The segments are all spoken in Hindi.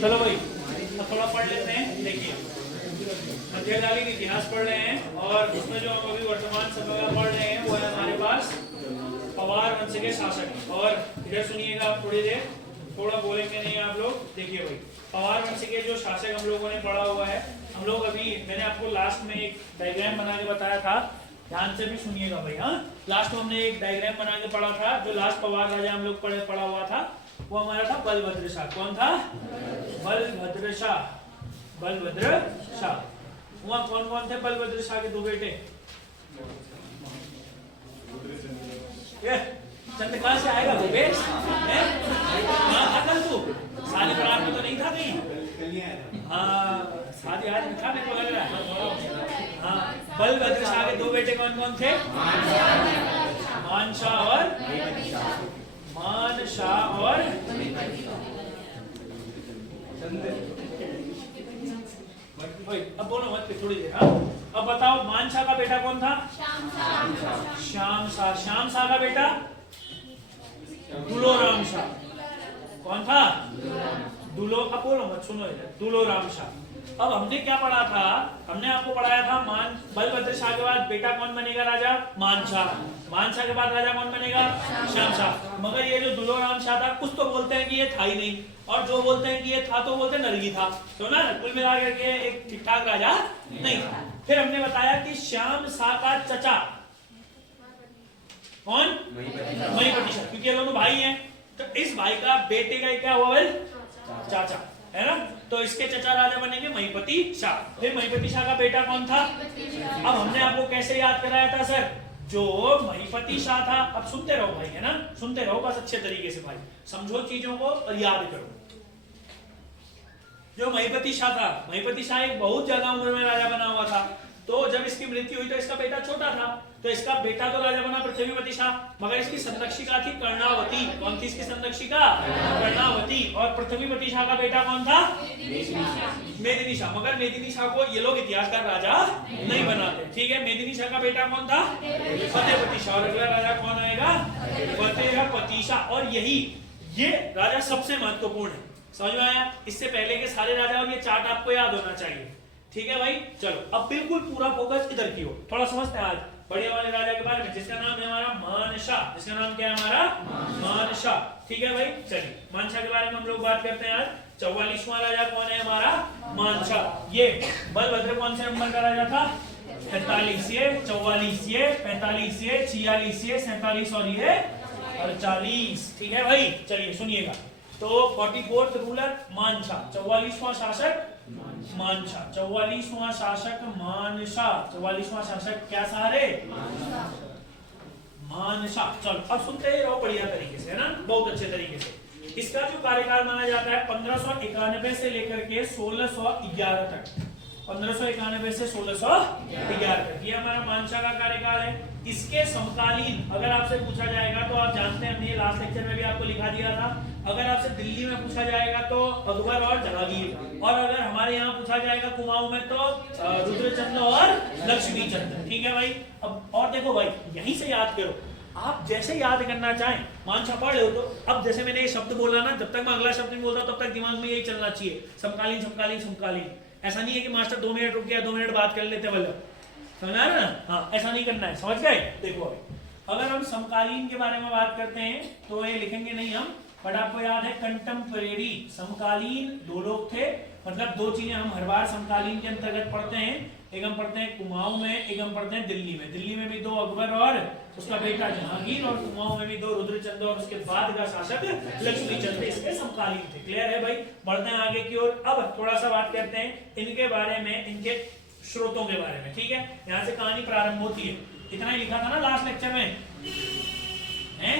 चलो भाई अब थोड़ा पढ़ लेते हैं। देखिए मध्यकालीन इतिहास पढ़ रहे हैं और उसमें जो हम अभी वर्तमान समय में पढ़ रहे हैं वो है हमारे पास पवार वंश के शासक। और इधर सुनिएगा आप थोड़ी देर, थोड़ा बोलेंगे नहीं आप लोग। देखिए भाई पवार वंश के जो शासक हम लोगों ने पढ़ा हुआ है, हम लोग अभी मैंने आपको लास्ट में एक डायग्राम बना के बताया था, ध्यान से भी सुनिएगा भाई। हाँ लास्ट में हमने एक डायग्राम बना के पढ़ा था। जो लास्ट पवार राजा हम लोग पढ़ा हुआ था वो हमारा था बलभद्र शाह। कौन था? बलभद्र शाह। बलभद्र शाह। वहाँ कौन कौन थे बलभद्र शाह के दो बेटे? चंद कहाँ से आएगा भूपेश? कल तू शादी बारात में तो नहीं था कहीं? हाँ शादी आज में था, मेरे को लग रहा है। हाँ बलभद्र शाह के दो बेटे कौन कौन थे? मानशाह और मानशाह और अब बोलो मत थोड़ी देर। हाँ अब बताओ मानशाह का बेटा कौन था? श्याम शाह। श्याम शाह का बेटा दुलोराम शाह। कौन था? दुलो। अब बोलो मत, सुनो इधर, दुलोराम शाह। अब हमने क्या पढ़ा था? हमने आपको पढ़ाया था बलभद्र शाह के बाद बेटा कौन बनेगा राजा? मानशाह। मानशाह के बाद राजा कौन बनेगा? श्याम शाह। मगर ये जो दुलोराम शाह था, कुछ तो बोलते हैं कि ये था ही नहीं, और जो बोलते हैं कि ये था तो बोलते नरगी था। तो ना कुल मिलाकर के एक ठीक ठाक राजा नहीं था। फिर हमने बताया कि श्याम शाह का चचा कौन? महीपति शाह। क्योंकि ये दोनों भाई हैं, तो इस भाई का बेटे का क्या हुआ? चाचा, है ना? तो इसके चचा राजा बनेंगे महीपति शाह। फिर महीपति शाह का बेटा कौन था? अब हमने आपको कैसे याद कराया था सर? जो महीपति शाह था, अब सुनते रहो भाई, है ना? सुनते रहो बस अच्छे तरीके से भाई, समझो चीजों को और याद करो। जो महीपति शाह था, महीपति शाह एक बहुत ज्यादा उम्र में राजा बना हुआ था। तो जब इसकी मृत्यु हुई तो इसका बेटा छोटा था, तो इसका बेटा तो राजा बना पृथ्वीपति शाह, मगर इसकी संरक्षिका थी कर्णावती। कौन थी इसकी संरक्षिका? कर्णावती। और पृथ्वीपति शाह का बेटा कौन था? मेदिनी शाह। मगर मेदिनी शाह को ये लोग इतिहासकार राजा नहीं बनाते, ठीक है? मेदिनी शाह का बेटा कौन था? फतेहपति शाह। और अगला राजा कौन आएगा? फतेहपति शाह। और यही ये राजा सबसे महत्वपूर्ण है, समझ में आया? इससे पहले के सारे राजा और ये चार्ट आपको याद होना चाहिए, ठीक है भाई? चलो अब बिल्कुल पूरा फोकस इधर की ओर, थोड़ा समझते हैं आज बढ़िया वाले राजा के बारे में, जिसका नाम है हमारा मानशाह। जिसका नाम क्या है हमारा? मानशाह, ठीक है भाई? चलिए मानशाह के बारे में हम लोग बात करते हैं आज। 44वां राजा कौन है हमारा? मानशाह। ये बलभद्र कौन से नंबर का राजा था? 45, ये 44, ये 45, ये 46, ये 47 और ये 48, ठीक है भाई? चलिए सुनिएगा। तो 44th रूलर मानशाह, 44वां शासक मानशाह। 44वां शासक मानशाह। 44वां शासक क्या सारे? मानशाह। चलो अब सुनते ही रहो बढ़िया तरीके से, है ना? बहुत अच्छे तरीके से। इसका जो कार्यकाल माना जाता है 1591 से लेकर के 1611 तक। 1591 से 1611 तक ये हमारा मानशाह का कार्यकाल है। इसके समकालीन अगर आपसे पूछा जाएगा तो आप जानते हैं, हमने लास्ट लेक्चर में भी आपको लिखा दिया था। अगर आपसे दिल्ली में पूछा जाएगा तो अकबर और जहांगीर, और अगर हमारे यहाँ पूछा जाएगा कुमाऊं में तो रुद्रचंद और लक्ष्मीचंद, ठीक है भाई? अब और देखो भाई, यहीं से याद करो, आप जैसे याद करना चाहें। मानशाह पढ़ रहे हो तो अब जैसे मैंने ये शब्द बोला ना, जब तक मैं अगला शब्द नहीं बोलता तब तक दिमाग में यही चलना चाहिए, समकालीन समकालीन समकालीन। ऐसा नहीं है कि मास्टर 2 मिनट रुक गया 2 मिनट बात कर लेते वाला, समझ रहे ना? हाँ ऐसा नहीं करना है, समझ गए? देखो अगर हम समकालीन के बारे में बात करते हैं तो ये लिखेंगे नहीं हम, बट आपको याद है कंटेम्परेरी। समकालीन दो लोग थे, मतलब दो चीजें हम हर बार समकालीन के अंतर्गत पढ़ते हैं। एक हम पढ़ते हैं कुमाऊं में, एक हम पढ़ते हैं दिल्ली में। दिल्ली में भी 2 अकबर और उसका बेटा जहांगीर, और कुमाऊं में भी 2 रुद्रचंद और उसके बाद का शासक लक्ष्मीचंद। इसके समकालीन थे। क्लियर है भाई? बढ़ते हैं आगे की ओर। अब थोड़ा सा बात करते हैं इनके बारे में, इनके स्रोतों के बारे में, ठीक है? यहाँ से कहानी प्रारंभ होती है। इतना ही लिखा था ना लास्ट लेक्चर में, हैं?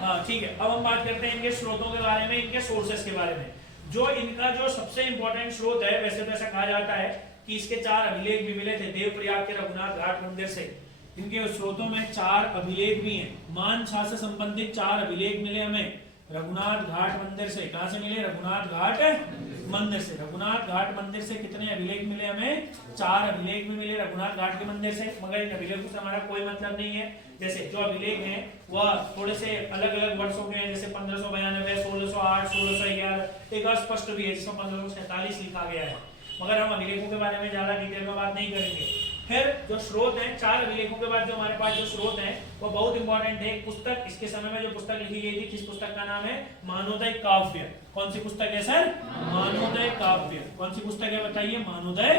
हाँ ठीक है। अब हम बात करते हैं इनके स्रोतों के बारे में, इनके सोर्सेस के बारे में। जो इनका जो सबसे इंपॉर्टेंट स्रोत है, वैसे तो ऐसा कहा जाता है कि इसके 4 अभिलेख भी मिले थे देवप्रयाग के रघुनाथ घाट मंदिर से। इनके स्रोतों में 4 अभिलेख भी हैं। मानशाह से संबंधित 4 अभिलेख मिले हमें। रघुनाथ घाट मंदिर से। कहां से मिले? रघुनाथ घाट मंदिर से। रघुनाथ घाट मंदिर से कितने अभिलेख मिले हमें? 4 अभिलेख भी मिले रघुनाथ घाट के मंदिर से। मगर इन अभिलेखों से हमारा कोई मतलब नहीं है। जैसे जो अभिलेख हैं वह थोड़े से अलग अलग वर्षों के हैं, जैसे 1592, 1608, 1611। एक अस्पष्ट भी है जिसमें 1547 लिखा गया है। मगर हम अभिलेखों के बारे में ज्यादा डिटेल में बात नहीं करेंगे। फिर जो स्रोत हैं, 4 अभिलेखों के बाद जो हमारे पास जो स्रोत हैं वो बहुत इंपॉर्टेंट है। पुस्तक, इसके समय में जो पुस्तक लिखी गई थी, किस पुस्तक का नाम है? मानोदय काव्य। कौन सी पुस्तक है सर? मानोदय काव्य। कौन सी पुस्तक है बताइए? मानोदय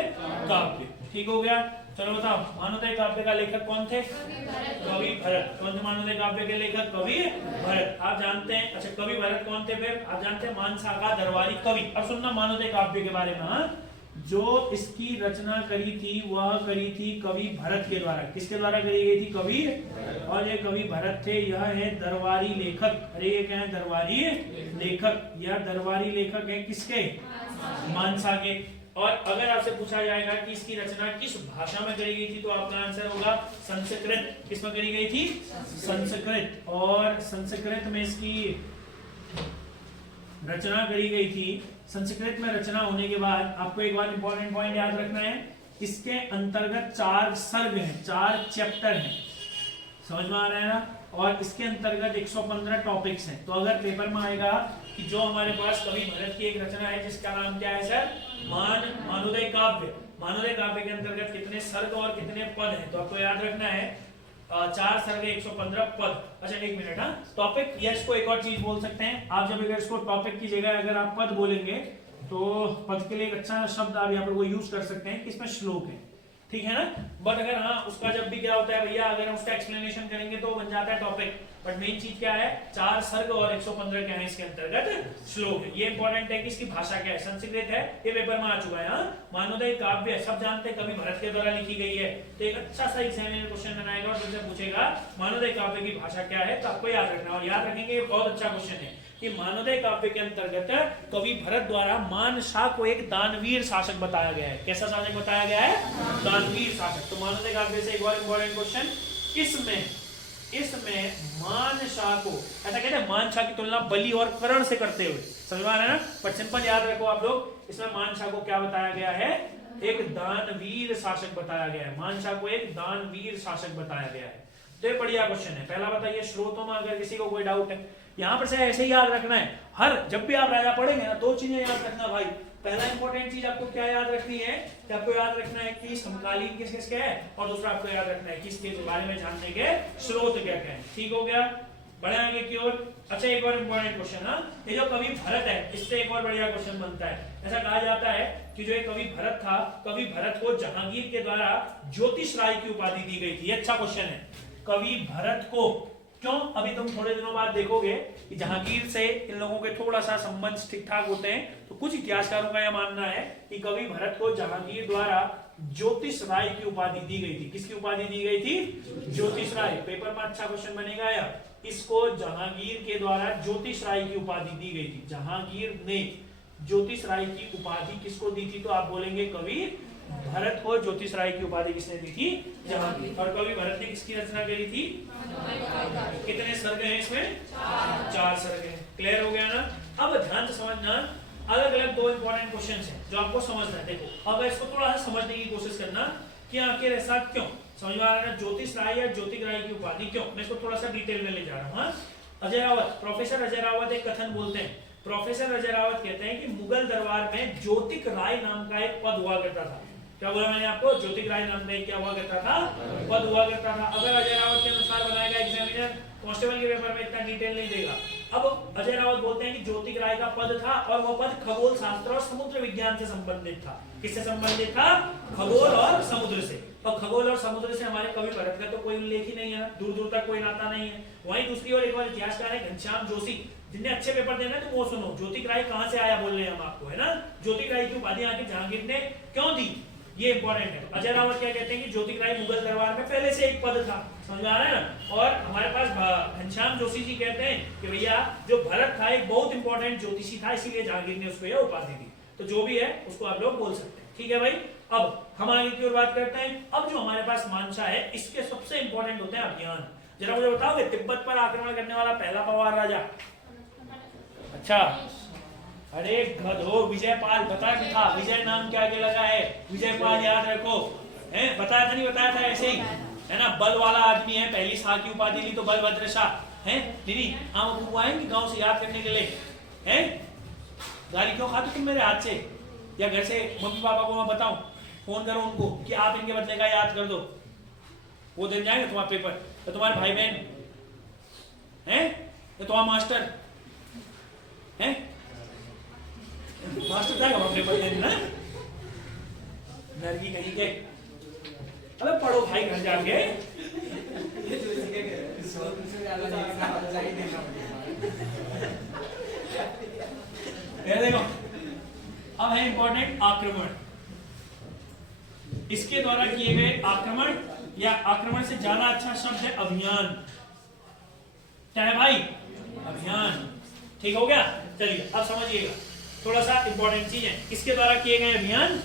काव्य। ठीक हो गया। चलो बताओ, मानोदय काव्य का लेखक कौन थे? कवि भरत। कौन थे मानोदय काव्य के लेखक? कवि भरत। आप जानते हैं? अच्छा, कवि भरत कौन थे? फिर आप जानते हैं मानसाका दरबारी कवि। अब सुनना मानोदय काव्य के बारे में। हाँ, जो इसकी रचना करी थी वह करी थी कवि भरत के द्वारा। किसके द्वारा करी गई थी? कवि। और ये कवि भरत थे। यह है दरबारी लेखक। अरे ये क्या है? दरबारी लेखक। यह दरबारी लेखक है किसके? मानसा के। और अगर आपसे पूछा जाएगा कि इसकी रचना किस भाषा में करी गई थी, तो आपका आंसर होगा संस्कृत। किसमें करी गई थी? संस्कृत। और संस्कृत में इसकी रचना करी गई थी। संस्कृत में रचना होने के बाद आपको एक बार इंपॉर्टेंट पॉइंट याद रखना है, इसके अंतर्गत 4 सर्ग हैं, 4 चैप्टर हैं। समझ में आ रहा है ना? और इसके अंतर्गत 115 टॉपिक्स हैं। तो अगर पेपर में आएगा कि जो हमारे पास कवि भरत की एक रचना है जिसका नाम क्या है सर? मानोदय काव्य। मानोदय काव्य के अंतर्गत कितने सर्ग और कितने पद हैं? तो आपको याद रखना है 4 सर्ग 115 पद। अच्छा एक मिनट। हाँ, टॉपिक या इसको एक और चीज बोल सकते हैं आप। जब अगर इसको टॉपिक की जगह अगर आप पद बोलेंगे तो पद के लिए एक अच्छा शब्द आप यहाँ पर वो यूज कर सकते हैं कि इसमें श्लोक है। ठीक है ना? बट अगर हाँ उसका जब भी क्या होता है भैया, अगर हम उसका एक्सप्लेनेशन करेंगे तो बन जाता है टॉपिक। बट मेन चीज क्या है? 4 सर्ग और 115 क्या है इसके अंतर्गत? श्लोक है। ये इंपॉर्टेंट है कि इसकी भाषा क्या है? संस्कृत है। ये पेपर में आ चुका है। हाँ, मानोदय काव्य सब जानते हैं कवि भरत के द्वारा लिखी गई है। तो एक अच्छा सा एग्जामिनर क्वेश्चन बनाएगा और तुमसे पूछेगा मानोदय काव्य की भाषा क्या है, तो आपको याद रखना। और याद रखेंगे, ये बहुत अच्छा क्वेश्चन है कि मानोदय काव्य के अंतर्गत कवि भरत द्वारा मानसा को एक दानवीर शासक बताया गया है। कैसा शासक बताया गया है? दानवीर शासक। तो मानोदय काव्य से एक और इंपॉर्टेंट क्वेश्चन, इसमें मानसा को, ऐसा कहते हैं मानसा की तुलना बलि और कर्ण से करते हुए। समझ में आ रहा है ना? पर सिंपल याद रखो आप लोग, इसमें मानसा को क्या बताया गया है? एक दानवीर शासक बताया गया है। मानसा को एक दानवीर शासक बताया गया है। तो ये बढ़िया क्वेश्चन है। पहला बताइए स्रोतों में अगर किसी को कोई डाउट है। यहाँ पर से ऐसे ही याद रखना है। हर जब भी आप राजा पढ़ेंगे ना, 2 चीजें याद रखना भाई। पहला इंपॉर्टेंट चीज आपको क्या याद रखनी है कि आपको याद रखना है कि समकालीन किस किसके है, और दूसरा आपको याद रखना है कि इसके बारे में जानने के स्रोत क्या क्या है। ठीक हो गया? बढ़े आगे की ओर। अच्छा एक और इंपॉर्टेंट क्वेश्चन। हाँ, ये जो कवि भरत है इससे एक और बढ़िया क्वेश्चन बनता है। ऐसा कहा जाता है कि जो एक कवि भरत था, कवि भरत को जहांगीर के द्वारा ज्योतिष राय की उपाधि दी गई थी। अच्छा क्वेश्चन है। कवि भरत को क्यों? अभी तुम थोड़े दिनों बाद देखोगे कि जहांगीर से इन लोगों के थोड़ा सा संबंध ठीक ठाक होते हैं। तो कुछ इतिहासकारों का यह मानना है कि कवि भरत को जहांगीर द्वारा ज्योतिष राय की उपाधि दी गई थी। किसकी उपाधि दी गई थी? ज्योतिष राय। पेपर में अच्छा क्वेश्चन बनेगा या इसको जहांगीर के द्वारा ज्योतिष राय की उपाधि दी गई थी। जहांगीर ने ज्योतिष राय की उपाधि किसको दी थी? तो आप बोलेंगे कवि भरत को ज्योतिष राय की उपाधि किसने दी थी? जहांगीर। और कवि भरत ने किसकी रचना करी थी? कितने सर्ग हैं इसमें? 4 सर्ग हैं। क्लियर हो गया ना? अब ध्यान से समझना, अलग अलग 2 इंपॉर्टेंट क्वेश्चंस हैं जो आपको समझना है। देखो अब इसको थोड़ा सा समझने की कोशिश करना कि आखिर ऐसा क्यों। समझ में आ रहा है? ज्योतिष राय या ज्योतिक राय की उपाधि क्यों? मैं इसको थोड़ा सा डिटेल में ले जा रहा हूँ। अजय रावत, प्रोफेसर अजय रावत एक कथन बोलते हैं। प्रोफेसर अजय रावत कहते हैं कि मुगल दरबार में ज्योतिक राय नाम का एक पद हुआ करता था। क्या बोला मैंने आपको? ज्योतिक राय नाम का क्या हुआ करता था? पद हुआ करता था। अगर अजय रावत के अनुसार बनाएगा एग्जामिनर, कांस्टेबल के पेपर में इतना डिटेल नहीं देगा। अब अजय रावत बोलते हैं कि ज्योतिक राय का पद था और वह पद खगोल शास्त्र और समुद्र विज्ञान से संबंधित था। किससे संबंधित था? खगोल और समुद्र से। और खगोल और समुद्र से हमारे कवि भरत का तो कोई उल्लेख ही नहीं है, दूर दूर तक कोई नाता नहीं है। वहीं दूसरी ओर एक और इतिहासकार है घनश्याम जोशी, जिनने अच्छे पेपर देना है तो वो सुनो। ज्योतिक राय कहां से आया बोल रहे हैं हम आपको, है ना? ज्योतिक राय की उपाधि आके जहांगीर ने क्यों दी, ये इंपॉर्टेंट है। अजय रावत क्या कहते हैं कि ज्योतिक राय मुगल दरबार में पहले से एक पद था। समझ आ रहा है ना? और हमारे पास घनश्याम जोशी जी कहते हैं कि भैया जो भरत था एक बहुत इंपॉर्टेंट ज्योतिषी था, इसीलिए जहांगीर ने उसको यह उपाधि दी। तो जो भी है उसको आप लोग बोल सकते हैं। ठीक है भाई? अब हम आगे की ओर बात करते हैं। अब जो हमारे पास मानसा है, इसके सबसे इंपॉर्टेंट होते हैं अभियान। जरा मुझे बताओगे तिब्बत पर आक्रमण करने वाला पहला पवार राजा? अच्छा, अरे गधो, विजयपाल बता के था, विजय नाम के आगे लगा है, विजयपाल याद रखो, है बताया था नहीं बताया था, ऐसे ही है ना, बल वाला आदमी है, पहली शाह की उपाधि ली तो बलभद्र शाह है। दीदी हम आपको आएंगे गांव से याद करने के लिए, हैं गाली क्यों खाते तुम मेरे हाथ से, या घर से मम्मी पापा को मैं बताऊं, फोन करो उनको कि आप इनके बदले का याद कर दो, वो दिन जाएंगे तुम्हारा पेपर, तो तुम्हारे भाई बहन हैं, तो तुम्हारा मास्टर हैं, मास्टर जाएगा वहां पेपर देने ना, नरगी कहीं के, अबे पढ़ो भाई घर जाके, देखो अब है इंपॉर्टेंट आक्रमण, इसके द्वारा किए गए आक्रमण या आक्रमण से ज्यादा अच्छा शब्द है अभियान, क्या है भाई, अभियान, ठीक हो गया। चलिए अब समझिएगा थोड़ा सा इंपॉर्टेंट चीज है, इसके द्वारा किए गए अभियान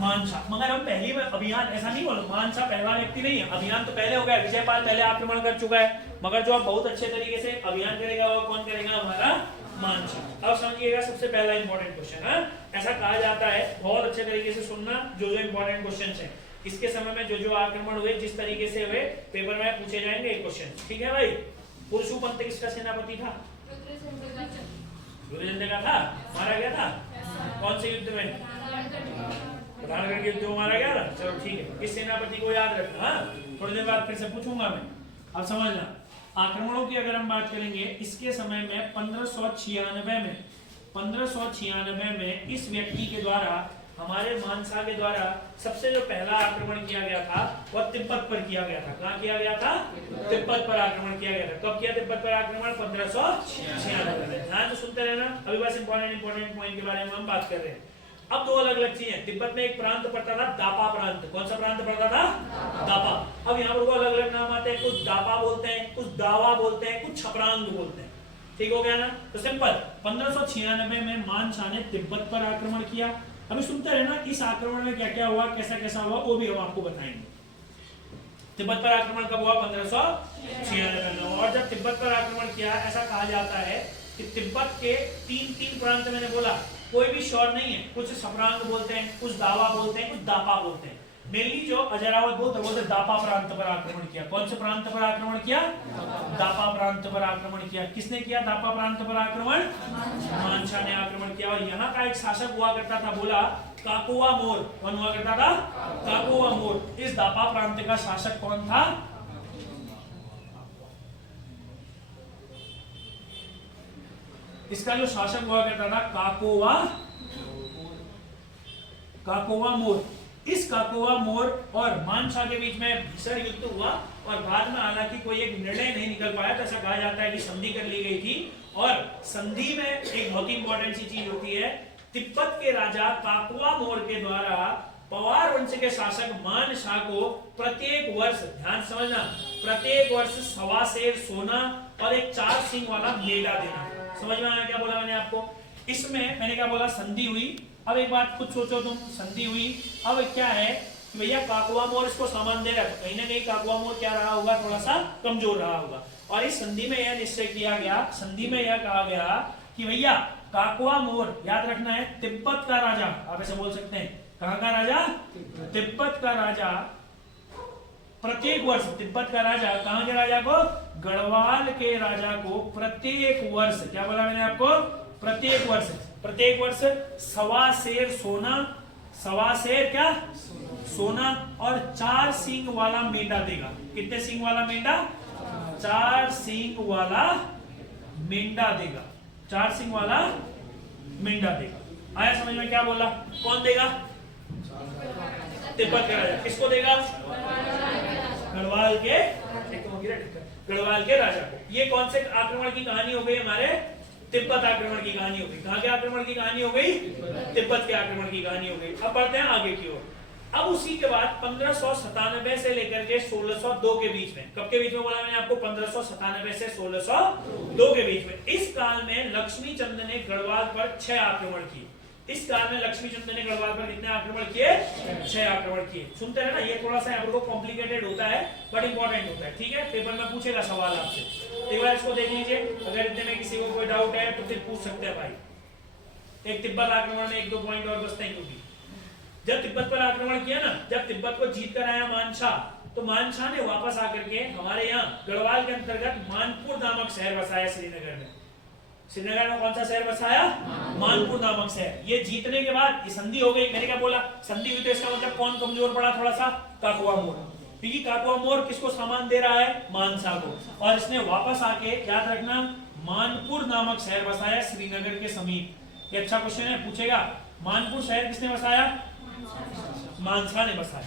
मानसा, मगर हम पहली में अभियान ऐसा नहीं बोलो, मानसा पहला व्यक्ति नहीं है, अभियान तो पहले हो गया, विजयपाल पहले आक्रमण कर चुका है, मगर जो अब बहुत अच्छे तरीके से अभियान करेगा वो कौन करेगा, हमारा मानसा। अब समझिएगा सबसे पहला इंपॉर्टेंट क्वेश्चन है, ऐसा कहा जाता है, बहुत अच्छे तरीके से सुनना जो जो इंपॉर्टेंट क्वेश्चन है, इसके समय में जो जो आक्रमण हुए जिस तरीके से हुए पेपर में पूछे जाएंगे क्वेश्चन, ठीक है भाई। पुरुषोपंत किसका सेनापति था, रुद्रजंड का था, मारा गया था कौन से युद्ध में, प्रधानगढ़ के युद्ध में मारा गया था। चलो ठीक है, इस सेनापति को याद रखना, थोड़ी देर बाद फिर से पूछूंगा मैं। अब समझना आक्रमणों की अगर हम बात करेंगे, इसके समय में 1596 में इस व्यक्ति के द्वारा, हमारे मानसा के द्वारा सबसे जो पहला आक्रमण किया गया था वह तिब्बत पर किया गया था। कहाँ किया गया था, तिब्बत पर आक्रमण किया गया था। कब किया तिब्बत पर आक्रमण, 1596 में। ध्यान से सुनते रहना, अभी बस इंपॉर्टेंट पॉइंट के बारे में हम बात कर रहे हैं। अब दो अलग अलग चीजें, तिब्बत में एक प्रांत पड़ता था दापा प्रांत, कौन सा प्रांत पड़ता था, दापा। अब यहाँ पर अलग अलग नाम आते हैं, कुछ दापा बोलते हैं, कुछ दावा बोलते हैं, कुछ छपरांग बोलते हैं, ठीक हो गया ना। तो सिंपल 1596 में मानसा ने तिब्बत पर आक्रमण किया। अभी सुनते रहना इस आक्रमण में क्या क्या हुआ, कैसा कैसा हुआ, वो भी हम आपको बताएंगे। तिब्बत पर आक्रमण कब हुआ, 1596 में। और जब तिब्बत पर आक्रमण किया, ऐसा कहा जाता है कि तिब्बत के तीन प्रांत मैंने बोला, कोई भी श्योर नहीं है, कुछ सप्रांग बोलते हैं, कुछ दावा बोलते हैं, कुछ दापा बोलते हैं। मेनली जो अजरावत बोलते दापा प्रांत पर आक्रमण किया। कौन से प्रांत पर आक्रमण किया, दापा प्रांत पर आक्रमण किया। किसने किया दापा प्रांत पर आक्रमण, मानसा ने आक्रमण किया। और यहाँ का एक शासक हुआ करता था, बोला काकोवा मोर, कौन हुआ करता था, काकोवा मोर। इस दापा प्रांत का शासक कौन था, इसका जो शासक हुआ करता था काकोवा मोर। इस काकोवा मोर और मानसा के बीच में भीषण युद्ध हुआ और बाद में हालांकि कोई एक निर्णय नहीं निकल पाया, तो ऐसा कहा जाता है कि संधि कर ली गई थी। और संधि में एक बहुत ही इंपॉर्टेंट सी चीज होती है, तिब्बत के राजा काकोवा मोर के द्वारा पवार वंश के शासक मानसा को प्रत्येक वर्ष, ध्यान समझना, प्रत्येक वर्ष 1.25 सेर सोना और एक 4 सींग वाला मेढा देना। समझ में आया क्या बोला मैंने आपको। इसमें मैंने क्या बोला, संधि हुई। अब एक बात खुद सोचो तुम, संधि हुई, अब क्या है भैया काकोवा मोर इसको सामान दे रहा है, कहीं ना कहीं काकोवा मोर क्या रहा होगा, थोड़ा सा कमजोर रहा होगा। और इस संधि में यह निश्चय किया गया, संधि में यह कहा गया कि भैया काकोवा मोर, याद रखना है, तिब्बत का राजा, आप ऐसे बोल सकते हैं, कहाँ का राजा, तिब्बत का राजा, प्रत्येक वर्ष तिब्बत का राजा, कहां के राजा को, गढ़वाल के राजा को प्रत्येक वर्ष, क्या बोला मैंने आपको, प्रत्येक वर्ष 1.25 सेर सोना, 1.25 सेर क्या सोना और 4 सींग वाला मेढा देगा। कितने सींग वाला मेढा, 4 सींग वाला मेंढा देगा, 4 सींग वाला मेंढा देगा। आया समझ में क्या बोला, कौन देगा, तिब्बत का राजा। किसको देगा, गढ़वाल के राजा को। ये कौन से आक्रमण की कहानी हो गई, हमारे तिब्बत आक्रमण की कहानी हो गई। कहां के आक्रमण की कहानी हो गई, तिब्बत के आक्रमण की कहानी हो गई। अब बढ़ते हैं आगे की ओर। अब उसी के बाद 1597 से लेकर के 1602 के बीच में, कब के बीच में बोला मैंने आपको, 1597 से 1602 के बीच में, इस काल में लक्ष्मी चंद ने गढ़वाल पर 6 आक्रमण किए। इस काल में लक्ष्मी चंद ने गढ़वाल पर कितने आक्रमण किए, 6 आक्रमण किए। सुनते हैं ना, ये थोड़ा सा आपको कॉम्प्लिकेटेड होता है बट इंपॉर्टेंट होता है, ठीक है, पेपर में पूछेगा सवाल आपसे। एक बार इसको देख लीजिए, अगर इतने में किसी को कोई डाउट है तो फिर पूछ सकते हैं भाई। एक तिब्बत आक्रमण में 1-2 पॉइंट और बचते हैं, क्योंकि जब तिब्बत पर आक्रमण किया ना, जब तिब्बत को जीत कर आया मानशाह, तो मानशाह ने वापस आकर के हमारे यहाँ गढ़वाल के अंतर्गत मानपुर नामक शहर बसाया श्रीनगर में। श्रीनगर में कौन सा शहर बसाया? मानपुर नामक शहर। ये जीतने के बाद ये संधि हो गई। मैंने क्या बोला? संधि हुई तो इसका मतलब कौन कमजोर पड़ा थोड़ा सा? काकुआ मोर। क्योंकि काकुआ मोर किसको सामान दे रहा है? मानशाह को। और इसने वापस आके, याद रखना, मानपुर नामक शहर बसाया श्रीनगर के समीप। ये अच्छा क्वेश्चन है, पूछेगा। मानपुर शहर किसने बसाया? मानशाह ने बसाया।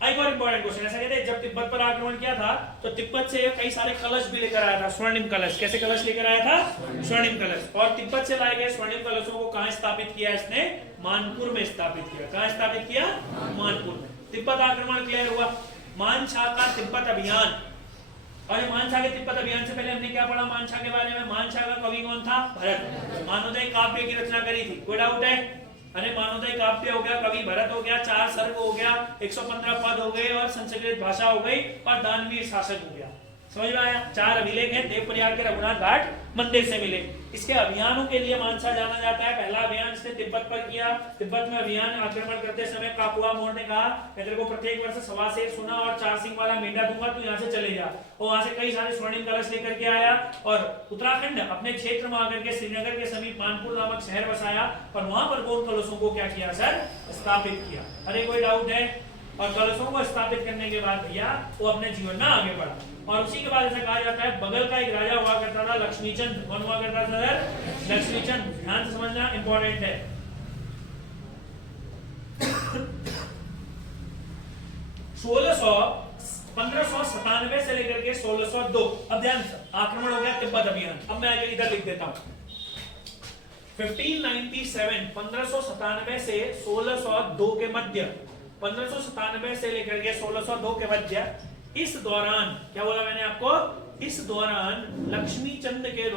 एक और इंपॉर्टेंट क्वेश्चन, ऐसा कहते हैं जब तिब्बत पर आक्रमण किया था तो तिब्बत से कई सारे कलश भी लेकर आया था, स्वर्णिम कलश। कैसे कलश लेकर आया था? स्वर्णिम कलश। और तिब्बत से लाए गए स्वर्णिम कलशों को कहां स्थापित किया इसने? मानपुर में स्थापित किया। कहां स्थापित किया? मानपुर में। तिब्बत आक्रमण क्लियर हुआ। मानशाह का तिब्बत अभियान। और मानशाह के तिब्बत अभियान से पहले हमने क्या पढ़ा मानशाह के बारे में? मानशाह का कवि कौन था? भरत। मानवोदय काव्य की रचना करी थी। कोई डाउट है? अरे मानवोदय काव्य हो गया, कवि भरत हो गया, 4 सर्ग हो गया, 115 पद हो गए, और संस्कृत भाषा हो गई, और दानवीर शासक हो गया। समझ में आया? 4 अभिलेख हैं, देवप्रयाग के रघुनाथ घाट मंदिर से मिले। इसके अभियानों के लिए मानशाह जाना जाता है। पहला अभियान इसने तिब्बत पर किया। तिब्बत में अभियान आक्रमण करते समय काकुआ मोर ने कहा, मैं तेरे को प्रत्येक वर्ष 1.25 सेर सोना और 4 सिंह वाला मेंढा दूंगा, तू यहाँ से चले जा। और वहां से कई सारे स्वर्णिम कलश लेकर के आया, और उत्तराखंड अपने क्षेत्र में आकर के श्रीनगर के समीप मानपुर नामक शहर बसाया, और वहां पर गौर कलशों को क्या किया सर? स्थापित किया। अरे कोई डाउट है? और कलशों को स्थापित करने के बाद भैया वो अपने जीवन में आगे बढ़ा। और उसी के बाद ऐसा कहा जाता है, बगल का एक राजा हुआ करता था लक्ष्मीचंद। कौन हुआ करता था सर? लक्ष्मीचंद। ध्यान से समझना, इंपॉर्टेंट है। 1597 से लेकर के 1602, अब ध्यान से, आक्रमण हो गया तिब्बत अभियान। अब मैं आगे इधर लिख देता हूं 1597, 1597 से 1602 के मध्य, 1597 से लेकर के 1602 के मध्य, इस दौरान, क्या बोला मैंने आपको? इस दौरान लक्ष्मीचंद के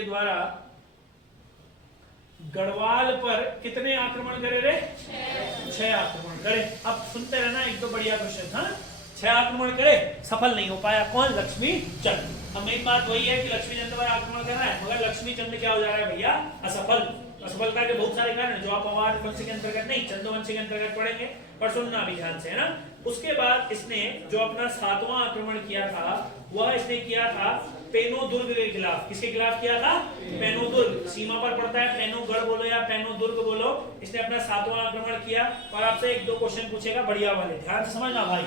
द्वारा गढ़वाल पर कितने आक्रमण करे रे? 6 आक्रमण करे। अब सुनते रहना, एक तो बढ़िया क्वेश्चन था। 6 आक्रमण करे, सफल नहीं हो पाया। कौन? लक्ष्मीचंद। अब मेरी बात वही है कि लक्ष्मीचंद पर आक्रमण कर रहा है, मगर लक्ष्मीचंद क्या हो जा रहा है भैया? असफल। असफलता के बहुत सारे कारण जो आप अवार्ड वंश के अंतर्गत नहीं, चंदोवंश के अंतर्गत पढ़ेंगे, पर सुनना भी ध्यान से, है ना। उसके बाद इसने जो अपना 7वां आक्रमण किया था, वह इसने किया था पेनो दुर्ग के खिलाफ। किसके खिलाफ किया था? पेनो दुर्ग। सीमा पर पड़ता है, पेनो गढ़ बोलो या पेनो दुर्ग बोलो। इसने अपना 7वां आक्रमण किया। और आपसे 1-2 क्वेश्चन पूछेगा बढ़िया वाले, ध्यान से समझना भाई।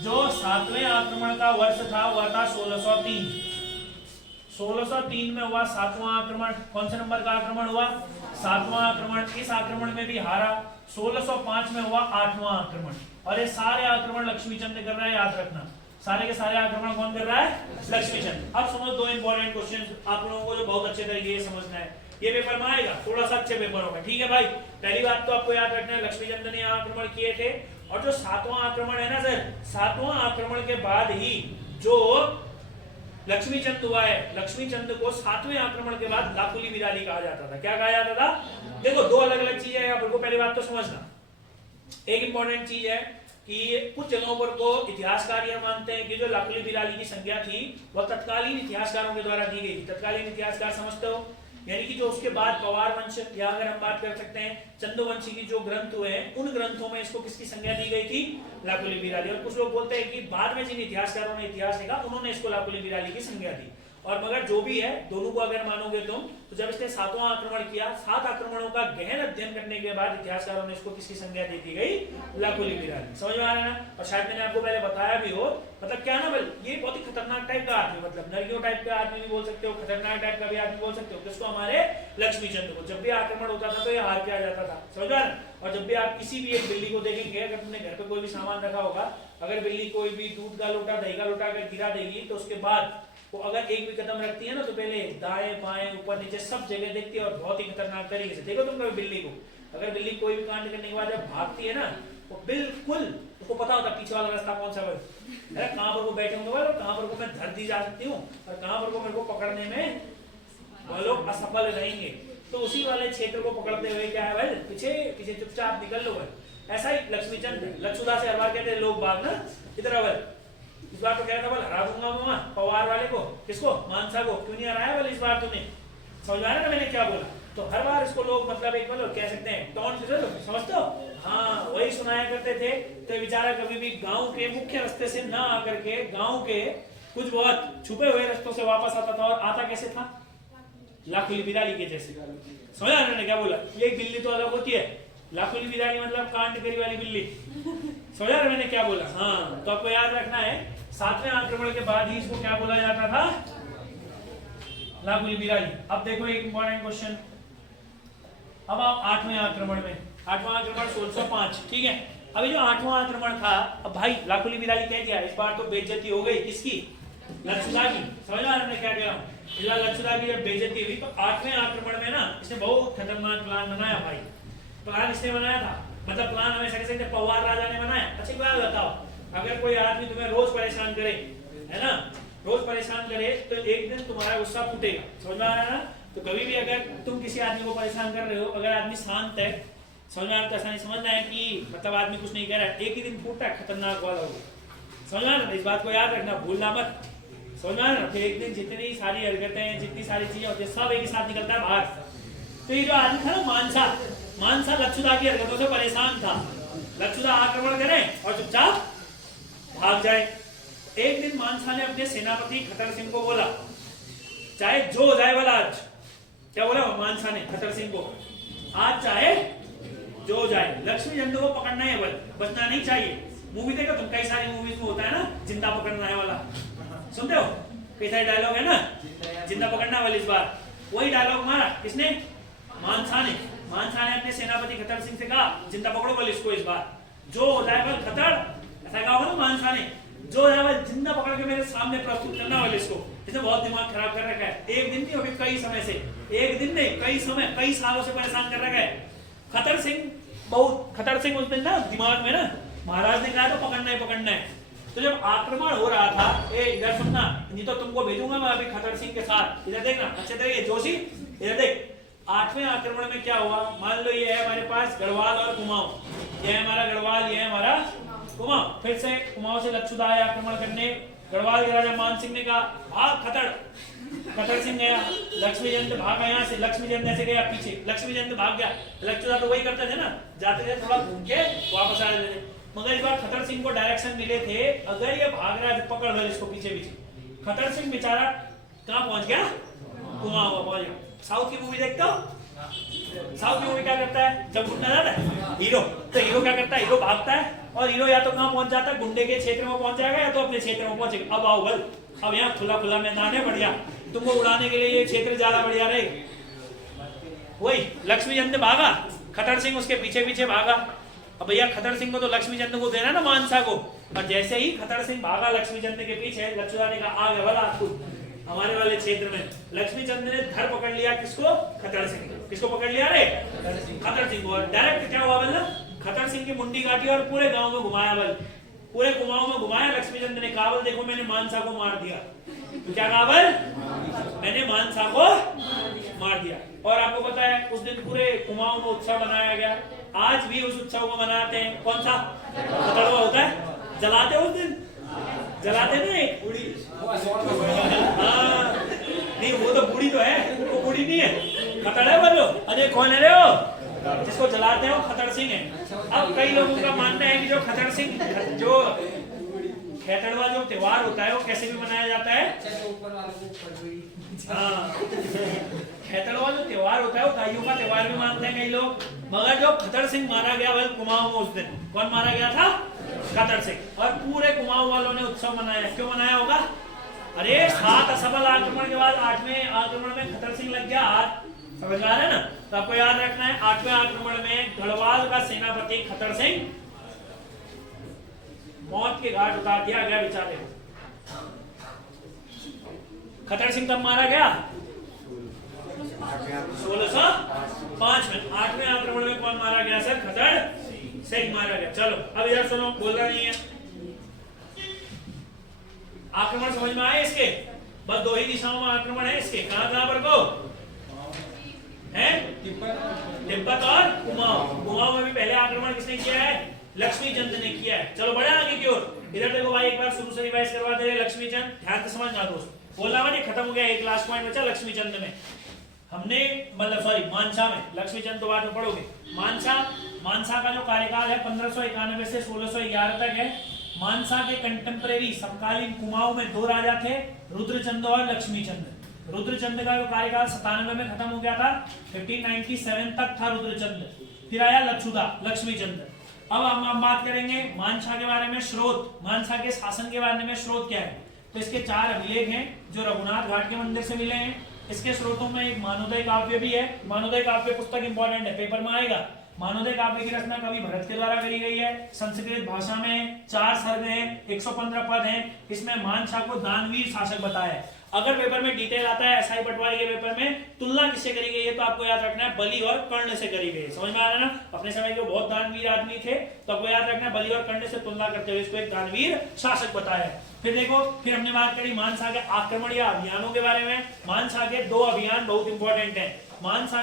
जो 7वें आक्रमण का वर्ष था वह था 1603। 1603 में हुआ 7वां आक्रमण। कौन से नंबर का आक्रमण हुआ? 7वां आक्रमण। इस आक्रमण में भी हारा। 1605 में हुआ 8वां आक्रमण। और ये सारे आक्रमण लक्ष्मीचंद कर रहा है, याद रखना। सारे के सारे आक्रमण कौन कर रहा है? लक्ष्मीचंद। अब समझो 2 इंपॉर्टेंट क्वेश्चन आप लोगों को जो बहुत अच्छे तरीके से समझना है। ये पेपर में आएगा, थोड़ा सा अच्छे पेपर होगा, ठीक है भाई। पहली बात तो आपको याद रखना है, लक्ष्मीचंद ने आक्रमण किए थे। और जो 7वां आक्रमण है ना सर, 7वां आक्रमण के बाद ही जो लक्ष्मीचंद हुआ है, लक्ष्मीचंद को 7वें आक्रमण के बाद लाकुली विराली कहा जाता था। क्या कहा जाता था? देखो 2 अलग अलग चीजें हैं, आपको पहली बात तो समझना। एक इंपॉर्टेंट चीज है कि कुछ जगहों पर को इतिहासकार यह मानते हैं कि जो लाकुली विराली की संज्ञा थी वह तत्कालीन इतिहासकारों के द्वारा दी गई थी। तत्कालीन इतिहासकार समझते हो? यानी कि जो उसके बाद पवार वंश, या अगर हम बात कर सकते हैं चंदोवंशी की जो ग्रंथ हुए हैं, उन ग्रंथों में इसको किसकी संज्ञा दी गई थी? लाकुली विराली। और कुछ लोग बोलते हैं कि बाद में जिन इतिहासकारों ने इतिहास लिखा उन्होंने इसको लाकुली विराली की संज्ञा दी। और मगर जो भी है, दोनों को अगर मानोगे तुम, तो जब इसने 7वां आक्रमण किया, 7 आक्रमणों का गहन अध्ययन करने के बाद इतिहासकारों ने इसको किसकी संज्ञा दे दी गई? लाकुली विराली। समझ में आ रहा है ना? और शायद मैंने आपको पहले बताया भी हो, मतलब क्या ना भाई, ये बहुत ही खतरनाक टाइप का आदमी, मतलब नरगियों टाइप का आदमी भी बोल सकते हो, खतरनाक टाइप का भी आदमी बोल सकते हो। किसको? हमारे लक्ष्मीचंद को। जब भी आक्रमण होता था तो ये हार के आ जाता था। समझ में आ रहा है? और जब भी आप किसी भी एक बिल्ली को देखेंगे, अगर तुमने घर पे कोई भी सामान रखा होगा, अगर बिल्ली कोई भी दूध का लोटा, दही का लोटा अगर गिरा देगी, तो उसके बाद वो अगर एक भी कदम रखती है ना, तो पहले दाएं बाएं ऊपर नीचे सब जगह देखती है, और बहुत ही खतरनाक तरीके से। देखो तुम कभी बिल्ली को, अगर बिल्ली कोई भी कांड करने के बाद जब भागती है ना, वो बिल्कुल उसको पता होता पीछे वाला रास्ता कौन सा है, कहां पर वो बैठे होंगे और कहां पर को मैं धर दी जा सकती हूँ, और कहां पर को मेरे को पकड़ने में वो लोग असफल रहेंगे। तो उसी वाले क्षेत्र को पकड़ते हुए क्या है भाई, पीछे पीछे चुपचाप निकल लो भाई। ऐसा ही लक्ष्मीचंद, लक्ष्मणदास से हर बार कहते हैं लोग भागना इधर। इस बार तो कह रहा था बोल हरा दूंगा मैं पवार वाले को, किसको, मानसा को, क्यों नहीं हराया बोले इस बार तूने, समझ में आया ना मैंने क्या बोला। तो हर बार इसको लोग मतलब एक बोलो कह सकते हैं टॉन्ट, समझते हो, हाँ वही सुनाया करते थे। तो बेचारा कभी भी गांव के मुख्य रास्ते से ना आकर के गांव के कुछ बहुत छुपे हुए रास्तों से वापस आता था, और आता कैसे था, लाखोली बिराली के जैसे। समझा मैंने क्या बोला, ये बिल्ली तो अलग होती है, लाखोली बिराली मतलब कांड करी वाली बिल्ली, समझा मैंने क्या बोला। हाँ तो आपको याद रखना है 7वें आक्रमण के बाद ही इसको क्या बोला जाता था, लाखोली बिराली। अब देखो एक इंपॉर्टेंट क्वेश्चन, अब आप 8वें आक्रमण में, 8वां आक्रमण 1605, ठीक है। अभी जो 8वां आक्रमण था, अब भाई लाखोली बिराली कह दिया, इस बार तो बेइज्जती हो गई, किसकी, लक्षुदा की। समझ आ रहा है क्या कह रहा हूँ, इस बार लक्षुदा की जब बेइज्जती हुई तो 8वें आक्रमण में ना इसने बहुत खतरनाक प्लान बनाया भाई। प्लान इसने बनाया था, मतलब प्लान हमें कह सकते पवार राजा ने बनाया। अच्छी बात बताओ, अगर कोई आदमी तुम्हें रोज परेशान करे, है ना, रोज परेशान करे तो एक दिन तुम्हारा गुस्सा फूटेगा, समझ में आ रहा है ना। तो कभी भी अगर तुम किसी आदमी को परेशान कर रहे हो, अगर आदमी शांत है, समझ में आ रहा है, तो ऐसा नहीं समझना है कि मतलब आदमी कुछ नहीं कह रहा है, एक ही दिन फूटता है, खतरनाक वाला होगा, समझ में आ रहा है। इस बात को याद रखना, भूलना मत, समझ में आ रहा है। फिर एक दिन जितनी सारी हरकतें, जितनी सारी चीजें होती है, सब एक ही साथ निकलता है बाहर। तो ये जो आदमी था ना मानसा, मानसा लक्षुदा की हरकतों से परेशान था। लक्षुदा आक्रमण करे और चुपचाप भाग जाए। एक दिन मानसा ने अपने सेनापति खतर सिंह को बोला, चाहे जो हो जाए वाला, आज क्या बोला मानसा ने खतर सिंह को, आज चाहे जो हो जाए लक्ष्मी जंदू को पकड़ना है, बल बचना नहीं चाहिए। मूवी देखो तुम, कई सारी मूवीज में होता है ना जिंदा पकड़ना है वाला, सुनते हो, कई सारे डायलॉग है ना जिंदा पकड़ना वाले। इस बार वही डायलॉग मारा किसने, मानसा ने। मानसा ने अपने सेनापति खतर सिंह से कहा, जिंदा पकड़ो बल इसको, इस बार जो हो जाए बल खतर, ऐसा कहा होगा ना मानसा ने, जो है वह जिंदा पकड़ के मेरे सामने प्रस्तुत करना वाले इसको। इसने बहुत दिमाग खराब कर रखा है, एक दिन नहीं अभी कई समय से, एक दिन नहीं कई समय, कई सालों से परेशान कर रखा है खतर सिंह। बहुत खतर सिंह उस दिन ना दिमाग में ना, महाराज ने कहा तो पकड़ना है पकड़ना है। तो जब आक्रमण हो रहा था, ए इधर सुनना, नहीं तो तुमको भेजूंगा मैं अभी खतर सिंह के साथ, इधर देखना अच्छे तरीके जोशी, इधर देख। 8वें आक्रमण में क्या हुआ, मान लो ये है हमारे पास गढ़वाल और कुमाऊं, ये है हमारा गढ़वाल, ये है हमारा कुमाऊं। फिर से कुमाऊं से लक्षुदा आया आक्रमण करने, गढ़वाल के राजा मान सिंह ने कहा भाग खतर, खतर सिंह गया, लक्ष्मीचंद भागा यहाँ से, लक्ष्मीचंद ऐसे गया पीछे, लक्ष्मीचंद भाग गया। लक्षुदा तो वही करते थे ना, जाते थे थोड़ा घूम के वापस आ जाते थे। मगर इस बार खतर सिंह को डायरेक्शन मिले थे, अगर ये भाग रहा है तो पकड़ लो इसको पीछे पीछे। खतर सिंह बेचारा कहाँ पहुंच गया, कुमाऊं पहुंच गया। साउथ की मूवी देखते हो, साउथ की मूवी क्या करता है, जब गुंडा जाता है हीरो, तो हीरो क्या करता है, हीरो भागता है, और हीरो या तो कहाँ पहुंच जाता है, गुंडे के क्षेत्र में पहुंच जाएगा, या तो अपने क्षेत्र में पहुंचेगा। अब आओ बल, अब यहाँ खुला खुला मैदान है बढ़िया, तुमको उड़ाने के लिए ये क्षेत्र ज्यादा बढ़िया रहेगा। वही लक्ष्मीचंद भागा, खतर सिंह उसके पीछे पीछे भागा। अब भैया खतर सिंह को तो लक्ष्मीचंद को देना ना मानसा को, और जैसे ही खतर सिंह भागा लक्ष्मीचंद के पीछे, लक्षुदा ने कहा आ गया वाला खुद हमारे वाले क्षेत्र में। लक्ष्मीचंद ने धर पकड़ लिया किसको, खतर सिंह। किसको पकड़ लिया रे, खतर सिंह को। डायरेक्ट क्या हुआ बल, खतर सिंह की मुंडी काटी और पूरे गांव में घुमाया बल, पूरे कुमाऊं में घुमाया। लक्ष्मीचंद ने कहा बल देखो मैंने मानसा को मार दिया। तो क्या कहा बल, मैंने मानसा को मार दिया। और आपको पता है उस दिन पूरे कुमाऊं में उत्सव मनाया गया, आज भी उस उत्सव को मनाते हैं। कौन सा, खतड़वा होता है, जलाते उस दिन, जलाते नहीं बुढ़ी, हाँ नहीं वो तो बुढ़ी तो है, वो बुढ़ी नहीं है, खतड़ है बोलो। अरे कौन है रे वो जिसको जलाते हैं, वो खतर सिंह है। अब कई लोगों का मानना है कि जो खतर सिंह, जो खेतड़वा जो त्योहार होता है वो कैसे भी मनाया जाता है, हाँ खेतड़वा जो त्योहार होता है वो गायों का त्योहार भी मानते हैं कई लोग। मगर जो खतर सिंह मारा गया वह कुमाऊं में उस दिन, कौन मारा गया था, खतर सिंह। और पूरे कुमाऊं वालों ने उत्सव मनाया। क्यों मनाया होगा, अरे 7 असफल आक्रमण के बाद 8वें आक्रमण में खतर सिंह लग गया हाथ, समझ में आ रहा है ना। तो आपको याद रखना है 8वें आक्रमण में गढ़वाल का सेनापति खतर सिंह मौत के घाट उतार दिया गया बेचारे को। खतर सिंह कब मारा गया, 1605 में। 8वें आक्रमण में कौन मारा गया सर, खतर सिंह मारा गया। चलो अब इधर सुनो, बोल रहा नहीं है, आक्रमण समझ में आए इसके, बस 2 ही दिशाओं में आक्रमण है इसके। कहां पर को है, तिब्बत और कुमाऊं। कुमाऊं में भी पहले आक्रमण किसने किया है, लक्ष्मी चंद ने किया है। चलो बढ़े आगे की ओर। इधर देखो भाई, एक बार शुरू से रिवाइज करवा दे रहे लक्ष्मी चंद, ध्यान से समझना दोस्त, बोलना मत खत्म हो गया, एक लास्ट पॉइंट बचा लक्ष्मी चंद में। हमने मतलब सॉरी मानसा में, लक्ष्मी चंद तो बाद में पढ़ोगे। मानसा का जो कार्यकाल है 1591 से 1611 तक है। मानसा के कंटेम्परेरी समकालीन कुमाऊं में दो राजा थे, रुद्रचंद और लक्ष्मी चंद। रुद्रचंद का जो कार्यकाल 97 में खत्म हो गया था, 1597 तक था रुद्रचंद। फिर आया लक्ष्मी चंद। अब हम बात करेंगे मानसा के बारे में, स्रोत, मानसा के शासन के बारे में स्रोत क्या है। तो इसके 4 अभिलेख हैं जो रघुनाथ घाट के मंदिर से मिले हैं। इसके स्रोतों में एक मानोदय काव्य भी है। मानोदय काव्य पुस्तक इंपॉर्टेंट है, पेपर में आएगा। मानोदय काव्य की रचना कवि भरत के द्वारा करी गई है, संस्कृत भाषा में, 4 सर्ग हैं, 115 पद हैं। इसमें मानसा को दानवीर शासक बताया है। अगर पेपर में डिटेल आता है एसआई पटवारी के पेपर में, तुलना किससे करी गई है तो आपको याद रखना है बलि और कर्ण से करी गई है। समझ में आ रहा है ना, अपने समय के बहुत दानवीर आदमी थे, तो आपको याद रखना है बलि और कर्ण से तुलना करते हुए इसको एक दानवीर शासक बताया है। फिर देखो, फिर हमने बात करी मानसा के आक्रमण या अभियानों के बारे में। मानसा के 2 अभियान बहुत इंपॉर्टेंट हैं। मानसा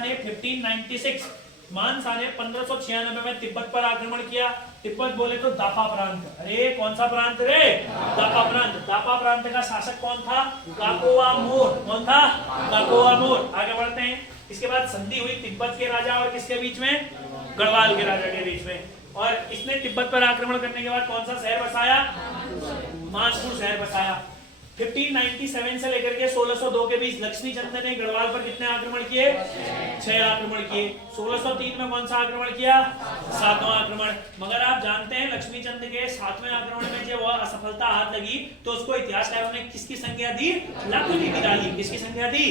ने 1596 में तिब्बत पर आक्रमण किया। तिब्बत बोले तो दापा प्रांत। अरे कौन सा प्रांत रे? दापा प्रांत। दापा प्रांत का शासक कौन था? काकोआ मोर। कौन था? काकोआ मोर। आगे बढ़ते हैं। इसके बाद संधि हुई तिब्बत के राजा और किसके बीच में? गढ़वाल के राजा के बीच में। और इसने तिब्बत पर आक्रमण करने के बाद कौन सा शहर बसाया? मानपुर शहर बसाया। 1597 से लेकर के 1602 के बीच लक्ष्मी चंद ने गढ़वाल पर कितने आक्रमण किए? 6 आक्रमण किए। 1603 में कौन सा आक्रमण किया? 7वां आक्रमण। मगर आप जानते हैं लक्ष्मी चंद के 7वें आक्रमण में जब वह असफलता हाथ लगी तो उसको इतिहासकारों ने किसकी संज्ञा दी? लाकुली विराली। किसकी संज्ञा दी?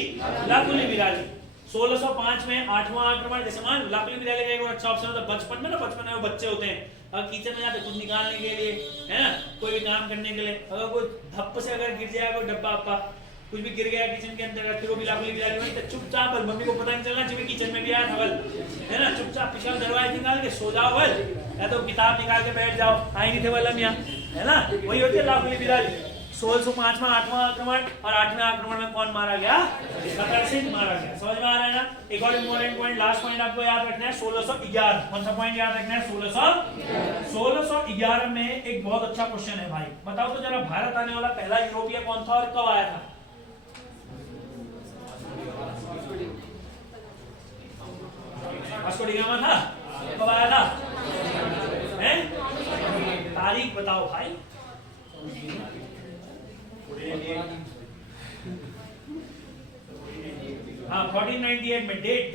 लाकुली विराली। 1605 में 8वां आक्रमण। जैसे मान लाकुली विराली का एक अच्छा ऑप्शन होता है बचपन में ना, बचपन में वो बच्चे होते हैं अब किचन में जाते कुछ निकालने के लिए, है ना, कोई भी काम करने के लिए, अगर कोई धप्प से अगर गिर जाए कोई डब्बा आपका कुछ भी गिर गया किचन के अंदर, फिर वो भी लाकुली विराली वही तो चुपचाप मम्मी को पता नहीं चलना चाहिए किचन में भी आया था, है ना, चुपचाप पिछला दरवाजा निकाल के सो जाओ बल, या तो किताब निकाल के बैठ जाओ, आई नहीं थे बल्लम यहाँ, है ना, वही होती है लाकुली विराली। 1605 में 8वां आक्रमण और 8वें आक्रमण में कौन मारा गया? खतर सिंह मारा गया। समझ में आ रहा है ना। एक और इंपॉर्टेंट पॉइंट, लास्ट पॉइंट आपको याद रखना है 1611। कौन सा पॉइंट याद रखना है? 1611 में एक बहुत अच्छा क्वेश्चन है भाई, बताओ तो जरा, भारत आने वाला पहला यूरोपीय कौन था और कब आया था? वास्को डी गामा था। कब आया था? तारीख बताओ भाई। हाँ 1498 में। डेट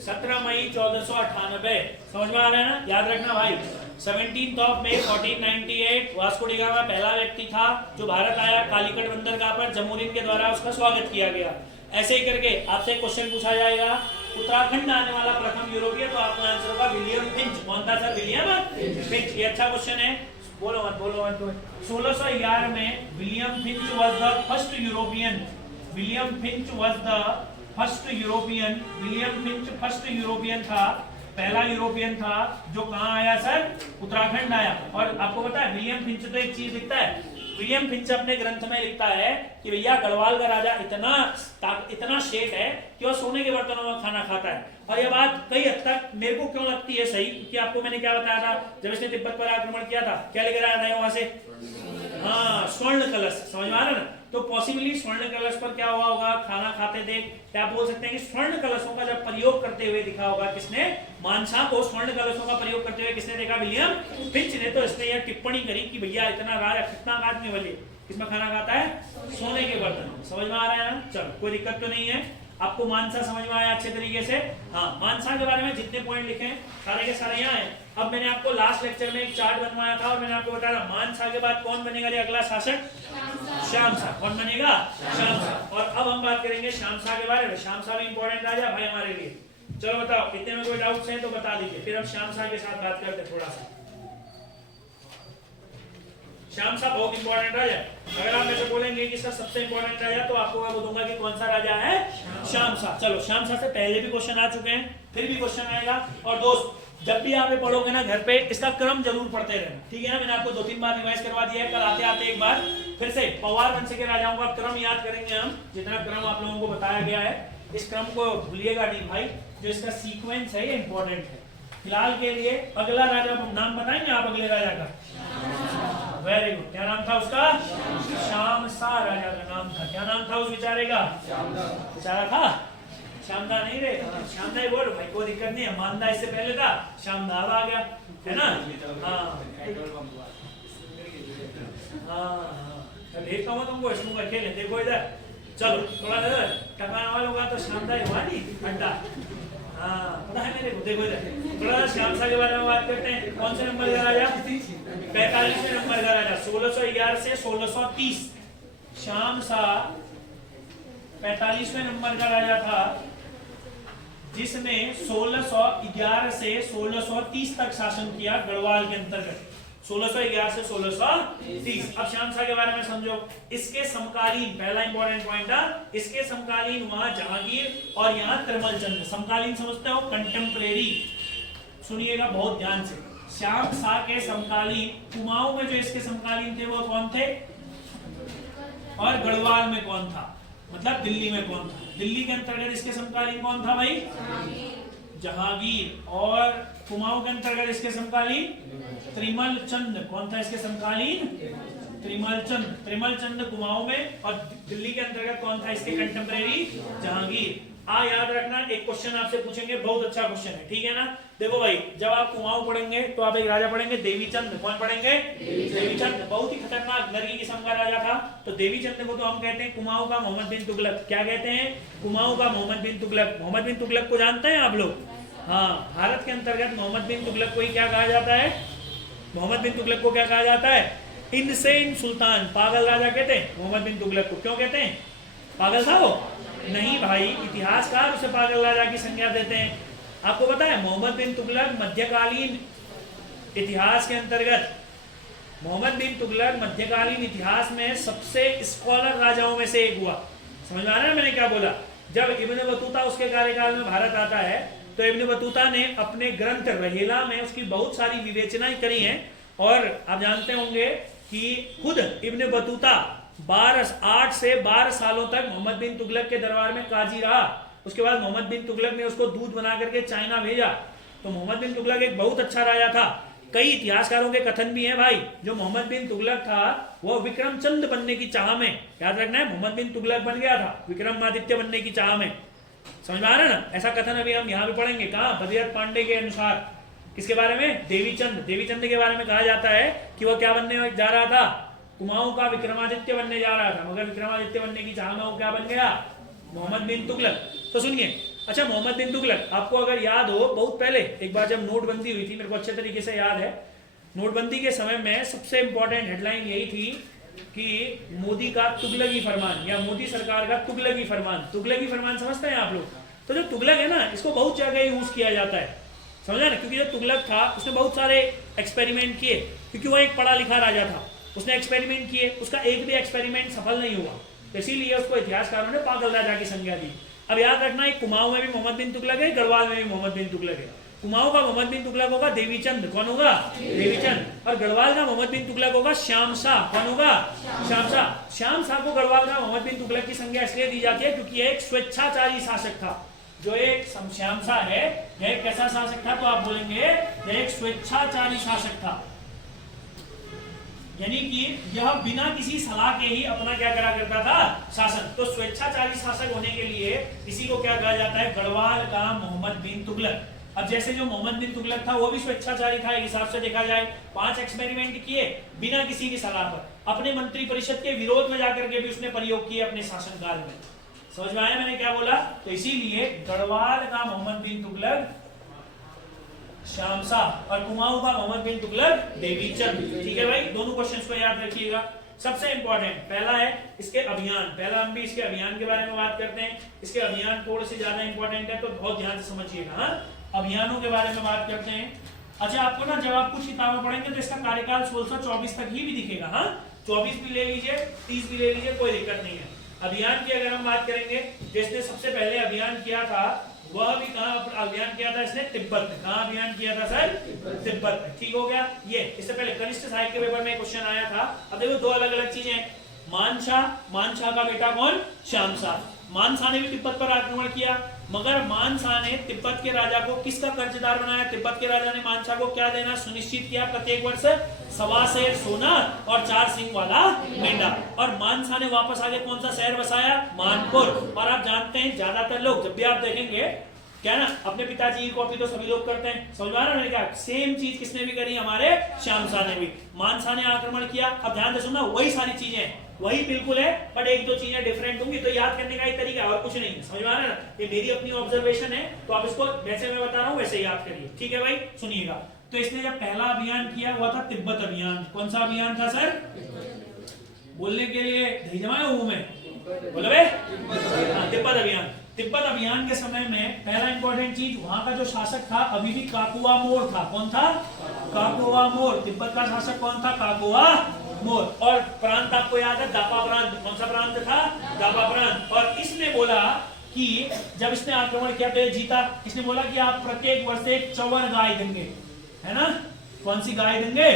17 मई 1498। समझ में आ रहा है ना, याद रखना भाई। 17 मई 1498 वास्को डी गामा पहला व्यक्ति था जो भारत आया। कालीकट बंदरगाह पर जमोरिन के द्वारा उसका स्वागत किया गया। ऐसे ही करके आपसे क्वेश्चन पूछा जाएगा, उत्तराखंड आने वाला प्रथम यूरोपीय, तो आपका आंसर होगा विलियम फिंच। कौन था सर? William Finch. ये अच्छा क्वेश्चन है, बोलो मत 1611 में William Finch was the first European. William Finch was the first European. William Finch first European था, पहला यूरोपियन था जो कहां आया सर? उत्तराखंड आया। और आपको पता है विलियम फिंच तो एक चीज लिखता है, विलियम फिंच अपने ग्रंथ में लिखता है कि भैया गढ़वाल का राजा इतना शेख है कि वह सोने के बर्तनों में खाना खाता है। और यह बात कई हद तक मेरे को क्यों लगती है सही, क्योंकि आपको मैंने क्या बताया था जब इसने तिब्बत पर आक्रमण किया था, क्या लेकर आया था वहां से? हाँ स्वर्ण कलश। समझ में आ रहा है ना। तो पॉसिबली स्वर्ण कलश पर क्या हुआ होगा? खाना खाते देख क्या बोल सकते हैं कि स्वर्ण कलशों का जब प्रयोग करते हुए दिखा होगा किसने? मानसा को स्वर्ण कलशों का प्रयोग करते हुए किसने देखा? विलियम फिंच ने। तो इसने यह टिप्पणी करी कि भैया इतना राजा कितना आदमी वाले किसमें खाना खाता है? सोने के बर्तन। समझ में आ रहा है ना। चलो कोई दिक्कत तो नहीं है। आपको मानसा समझ में आया अच्छे तरीके से? हाँ, मानसा के बारे में जितने पॉइंट लिखे हैं सारे के सारे यहाँ हैं। अब मैंने आपको लास्ट लेक्चर में एक चार्ट बनवाया था और मैंने आपको बताया मानसा के बाद कौन बनेगा अगला शासक? श्यामसा। कौन बनेगा? श्यामसा। और अब हम बात करेंगे श्यामसा के बारे में। श्यामसा भी इंपॉर्टेंट राजा भाई हमारे लिए। चलो बताओ, इतने में कोई डाउट्स हैं तो बता दीजिए, फिर हम श्यामसा के साथ बात करते हैं थोड़ा सा। श्यामसा बहुत इंपॉर्टेंट राजा। अगर आप ऐसे बोलेंगे कि सर सबसे इंपॉर्टेंट राजा, तो आपको मैं बोलूंगा कि कौन सा राजा है? श्यामसा। चलो, श्यामसा से पहले भी क्वेश्चन आ चुके हैं, फिर भी क्वेश्चन आएगा। और दोस्त जब भी आप ये पढ़ोगे ना घर पे, इसका क्रम जरूर पढ़ते रहना, ठीक है ना। मैंने आपको 2-3 बार रिवाइज करवा दिया है, कल आते आते एक बार फिर से पवार वंश के राजाओं का क्रम याद करेंगे हम, जितना क्रम आप लोगों को बताया गया है। इस क्रम को भूलिएगा नहीं भाई, जो इसका सीक्वेंस है ये इंपॉर्टेंट है। फिलहाल के लिए अगला राजा नाम बताएंगे आप अगले राजा का? वेरी गुड, क्या नाम था उसका? शामसा राजा का नाम था। क्या नाम था उस बेचारे का? बेचारा था श्यामदा नहीं रे, श्यामदा ही बोलो भाई, कोई दिक्कत नहीं है। मानदा इससे पहले था, श्यामदा अब आ गया, है ना? हाँ, देखता हूँ तुमको इसमें का खेल, देखो इधर, चलो थोड़ा इधर टकाने वालों का तो श्यामदा ही हुआ नहीं अड्डा। हाँ पता है मेरे को, देखो इधर थोड़ा श्यामसा के बारे में बात करते हैं। कौन से नंबर का राजा? 45वें नंबर का राजा, 1611 से 1630। श्यामसा 45वें नंबर का राजा था, जिसने 1611 से 1630 तक शासन किया गढ़वाल के अंतर्गत। 1611 से 1630। अब श्यामसा के बारे में समझो। इसके समकालीन, पहला इंपॉर्टेंट पॉइंट था, इसके समकालीन वहां जहांगीर और यहाँ तिरमल चंद। समकालीन समझते हो? कंटेम्परेरी। सुनिएगा बहुत ध्यान से। श्यामसा के समकालीन, कुमाऊं में जो इसके समकालीन थे वो कौन थे, और गढ़वाल में कौन था, मतलब दिल्ली में कौन था? दिल्ली के अंतर्गत इसके समकालीन कौन था भाई? जहांगीर। और कुमाऊं के अंतर्गत इसके समकालीन त्रिमल चंद। कौन था इसके समकालीन? त्रिमल चंद। त्रिमल चंद कुमाऊं में, और दिल्ली के अंतर्गत कौन था इसके कंटेम्परेरी? जहांगीर। याद रखना, एक क्वेश्चन आपसे पूछेंगे, बहुत अच्छा क्वेश्चन है, ठीक है ना? देखो भाई, जब आप कुमाऊं पढ़ेंगे तो आप एक राजा पढ़ेंगे देवीचंद। कौन पढ़ेंगे? देवीचंद। बहुत ही खतरनाक नरगी किस्म का राजा था। तो देवीचंद को तो हम कहते हैं कुमाऊं का मोहम्मद बिन तुगलक। क्या कहते हैं? कुमाऊं का मोहम्मद बिन तुगलक। मोहम्मद बिन तुगलक को जानते हैं आप लोग? हाँ, भारत के अंतर्गत मोहम्मद बिन तुगलक को ही क्या कहा जाता है? मोहम्मद बिन तुगलक को क्या कहा जाता है? इनसेन सुल्तान, पागल राजा कहते हैं मोहम्मद बिन तुगलक को। क्यों कहते हैं? पागल था वो? नहीं भाई, इतिहासकार उसे पागल राजा की संज्ञा देते हैं। आपको पता है मोहम्मद बिन तुगलक मध्यकालीन इतिहास के अंतर्गत, मोहम्मद बिन तुगलक मध्यकालीन इतिहास में सबसे स्कॉलर राजाओं में से एक हुआ। समझ में आ रहा है मैंने क्या बोला? जब इब्न बतूता उसके कार्यकाल में भारत आता है, तो इब्न बतूता ने अपने ग्रंथ रहेला में उसकी बहुत सारी विवेचनाएं करी हैं। और आप जानते होंगे कि खुद इब्न बतूता 8 से 12 सालों तक मोहम्मद बिन तुगलक के दरबार में काजी रहा। उसके बाद मोहम्मद बिन तुगलक ने उसको दूध बना करके चाइना भेजा। तो मोहम्मद बिन तुगलक एक बहुत अच्छा राजा था। कई इतिहासकारों के कथन भी हैं भाई, जो मोहम्मद बिन तुगलक था वो विक्रमचंद बनने की चाह में, याद रखना है, मोहम्मद बिन तुगलक बन गया था विक्रमादित्य बनने की चाह में। समझ में आ रहा है ना? ऐसा कथन अभी हम यहाँ पे पढ़ेंगे। कहाँ? भगीरथ पांडे के अनुसार। किसके बारे में? देवीचंद। देवीचंद के बारे में कहा जाता है कि वो क्या बनने जा रहा था? कुमाऊं का विक्रमादित्य बनने जा रहा था, मगर विक्रमादित्य बनने की चाह में वो क्या बन गया? मोहम्मद बिन तुगलक। तो सुनिए, अच्छा मोहम्मद बिन तुगलक, आपको अगर याद हो, बहुत पहले एक बार जब नोटबंदी हुई थी, मेरे को अच्छे तरीके से याद है, नोटबंदी के समय में सबसे इंपॉर्टेंट हेडलाइन यही थी कि मोदी का तुगलकी फरमान, या मोदी सरकार का तुगलकी फरमान। तुगलकी फरमान समझते हैं आप लोग? तो जो तुगलक है ना, इसको बहुत जगह यूज किया जाता है, समझा ना? क्योंकि जो तुगलक था उसने बहुत सारे एक्सपेरिमेंट किए, क्योंकि वह एक पढ़ा लिखा राजा था। उसने एक्सपेरिमेंट किए, उसका एक भी एक्सपेरिमेंट सफल नहीं हुआ, तो इसीलिए उसको इतिहासकारों ने पागल राजा की संज्ञा दी। अब याद रखना, कुमाऊं में भी मोहम्मद बिन तुगलक है, गढ़वाल में भी मोहम्मद बिन तुगलक है। कुमाऊं का मोहम्मद बिन तुगलक होगा देवीचंद। कौन होगा? देवीचंद। और गढ़वाल का मोहम्मद बिन तुगलक होगा श्यामसा। कौन होगा? श्यामसा। श्यामसा को गढ़वाल का मोहम्मद बिन तुगलक की संज्ञा इसलिए दी जाती है क्योंकि एक स्वेच्छाचारी शासक था। जो एक श्यामसा है, यह एक कैसा शासक था? तो आप बोलेंगे यह एक स्वेच्छाचारी शासक था, यानी कि यह बिना किसी सलाह के ही अपना क्या करा करता था? शासन। तो स्वेच्छाचारी शासक होने के लिए इसी को क्या कहा जाता है? गढ़वाल का मोहम्मद बिन तुगलक। अब जैसे जो मोहम्मद बिन तुगलक था वो भी स्वेच्छाचारी था, एक हिसाब से देखा जाए। 5 एक्सपेरिमेंट किए बिना किसी की सलाह पर, अपने मंत्री परिषद के विरोध में जाकर के भी उसने प्रयोग किए अपने शासनकाल में। समझ में आया मैंने क्या बोला? तो इसीलिए गढ़वाल का मोहम्मद बिन तुगलक श्यामसा और कुमाऊं का मोहम्मद बिन तुगलक देवीचंद। ठीक है भाई, दोनों क्वेश्चंस को याद रखिएगा। सबसे इंपॉर्टेंट पहला है इसके अभियान। पहला हम भी इसके अभियान के बारे में बात करते हैं। इसके अभियान थोड़े से ज्यादा इंपॉर्टेंट है, तो बहुत ध्यान से समझिएगा। हाँ, अभियानों के बारे में बात करते हैं। अच्छा, आपको ना जब आप कुछ किताबें पढ़ेंगे तो इसका कार्यकाल 1624 तक ही भी दिखेगा। हाँ, 24 भी ले लीजिए, 30 भी ले लीजिए, कोई दिक्कत नहीं है। अभियान की अगर हम बात करेंगे, जिसने सबसे पहले अभियान किया था वह भी कहाँ अभियान किया था? इसने तिब्बत में। कहाँ अभियान किया था सर? तिब्बत में। ठीक हो गया। ये इससे पहले कनिष्ठ साहित्य पेपर में क्वेश्चन आया था। अब देखो दो अलग अलग चीजें। मानशाह, मानशाह का बेटा कौन? श्यामसा। मानसा ने भी तिब्बत पर आक्रमण किया, मगर मानसा ने तिब्बत के राजा को किसका कर्जदार बनाया? तिब्बत के राजा ने मानसा को क्या देना सुनिश्चित किया? प्रत्येक वर्ष 1.25 सेर सोना और 4 सिंग वाला मेंढा। और मानसा ने वापस आगे कौन सा शहर बसाया? मानपुर। और आप जानते हैं ज्यादातर लोग जब भी आप देखेंगे क्या ना, अपने पिताजी की कॉपी तो सभी लोग करते हैं, समझ आ रहा है क्या? सेम चीज किसने भी करी? हमारे श्यामसा ने भी। मानसा ने आक्रमण किया, अब ध्यान से सुनना, वही सारी चीजें वही बिल्कुल है, बट एक दो चीजें डिफरेंट होंगी, तो याद करने का एक तरीका है और कुछ नहीं है, समझ में आ रहा है ना? ये मेरी अपनी ऑब्जर्वेशन है, तो आप इसको जैसे मैं बता रहा हूँ वैसे याद करिए, ठीक है भाई? सुनिएगा, तो इसने जब पहला अभियान किया हुआ था तिब्बत अभियान। कौन सा अभियान था सर? बोलने के लिए दही जमाया हूं मैं, बोलो भाई, तिब्बत अभियान। तिब्बत अभियान के समय में पहला इंपॉर्टेंट चीज, वहां का जो शासक था अभी भी काकुआ मोर था। कौन था? काकुआ मोर। तिब्बत का शासक कौन था? काकुआ मोर। और प्रांत आपको याद है? दापा प्रांत। कौन सा प्रांत था? दापा प्रांत। और इसने बोला कि जब इसने आक्रमण किया तो ये जीता। इसने बोला कि आप प्रत्येक वर्ष एक चंवर गाय देंगे, है ना? कौन सी गाय देंगे?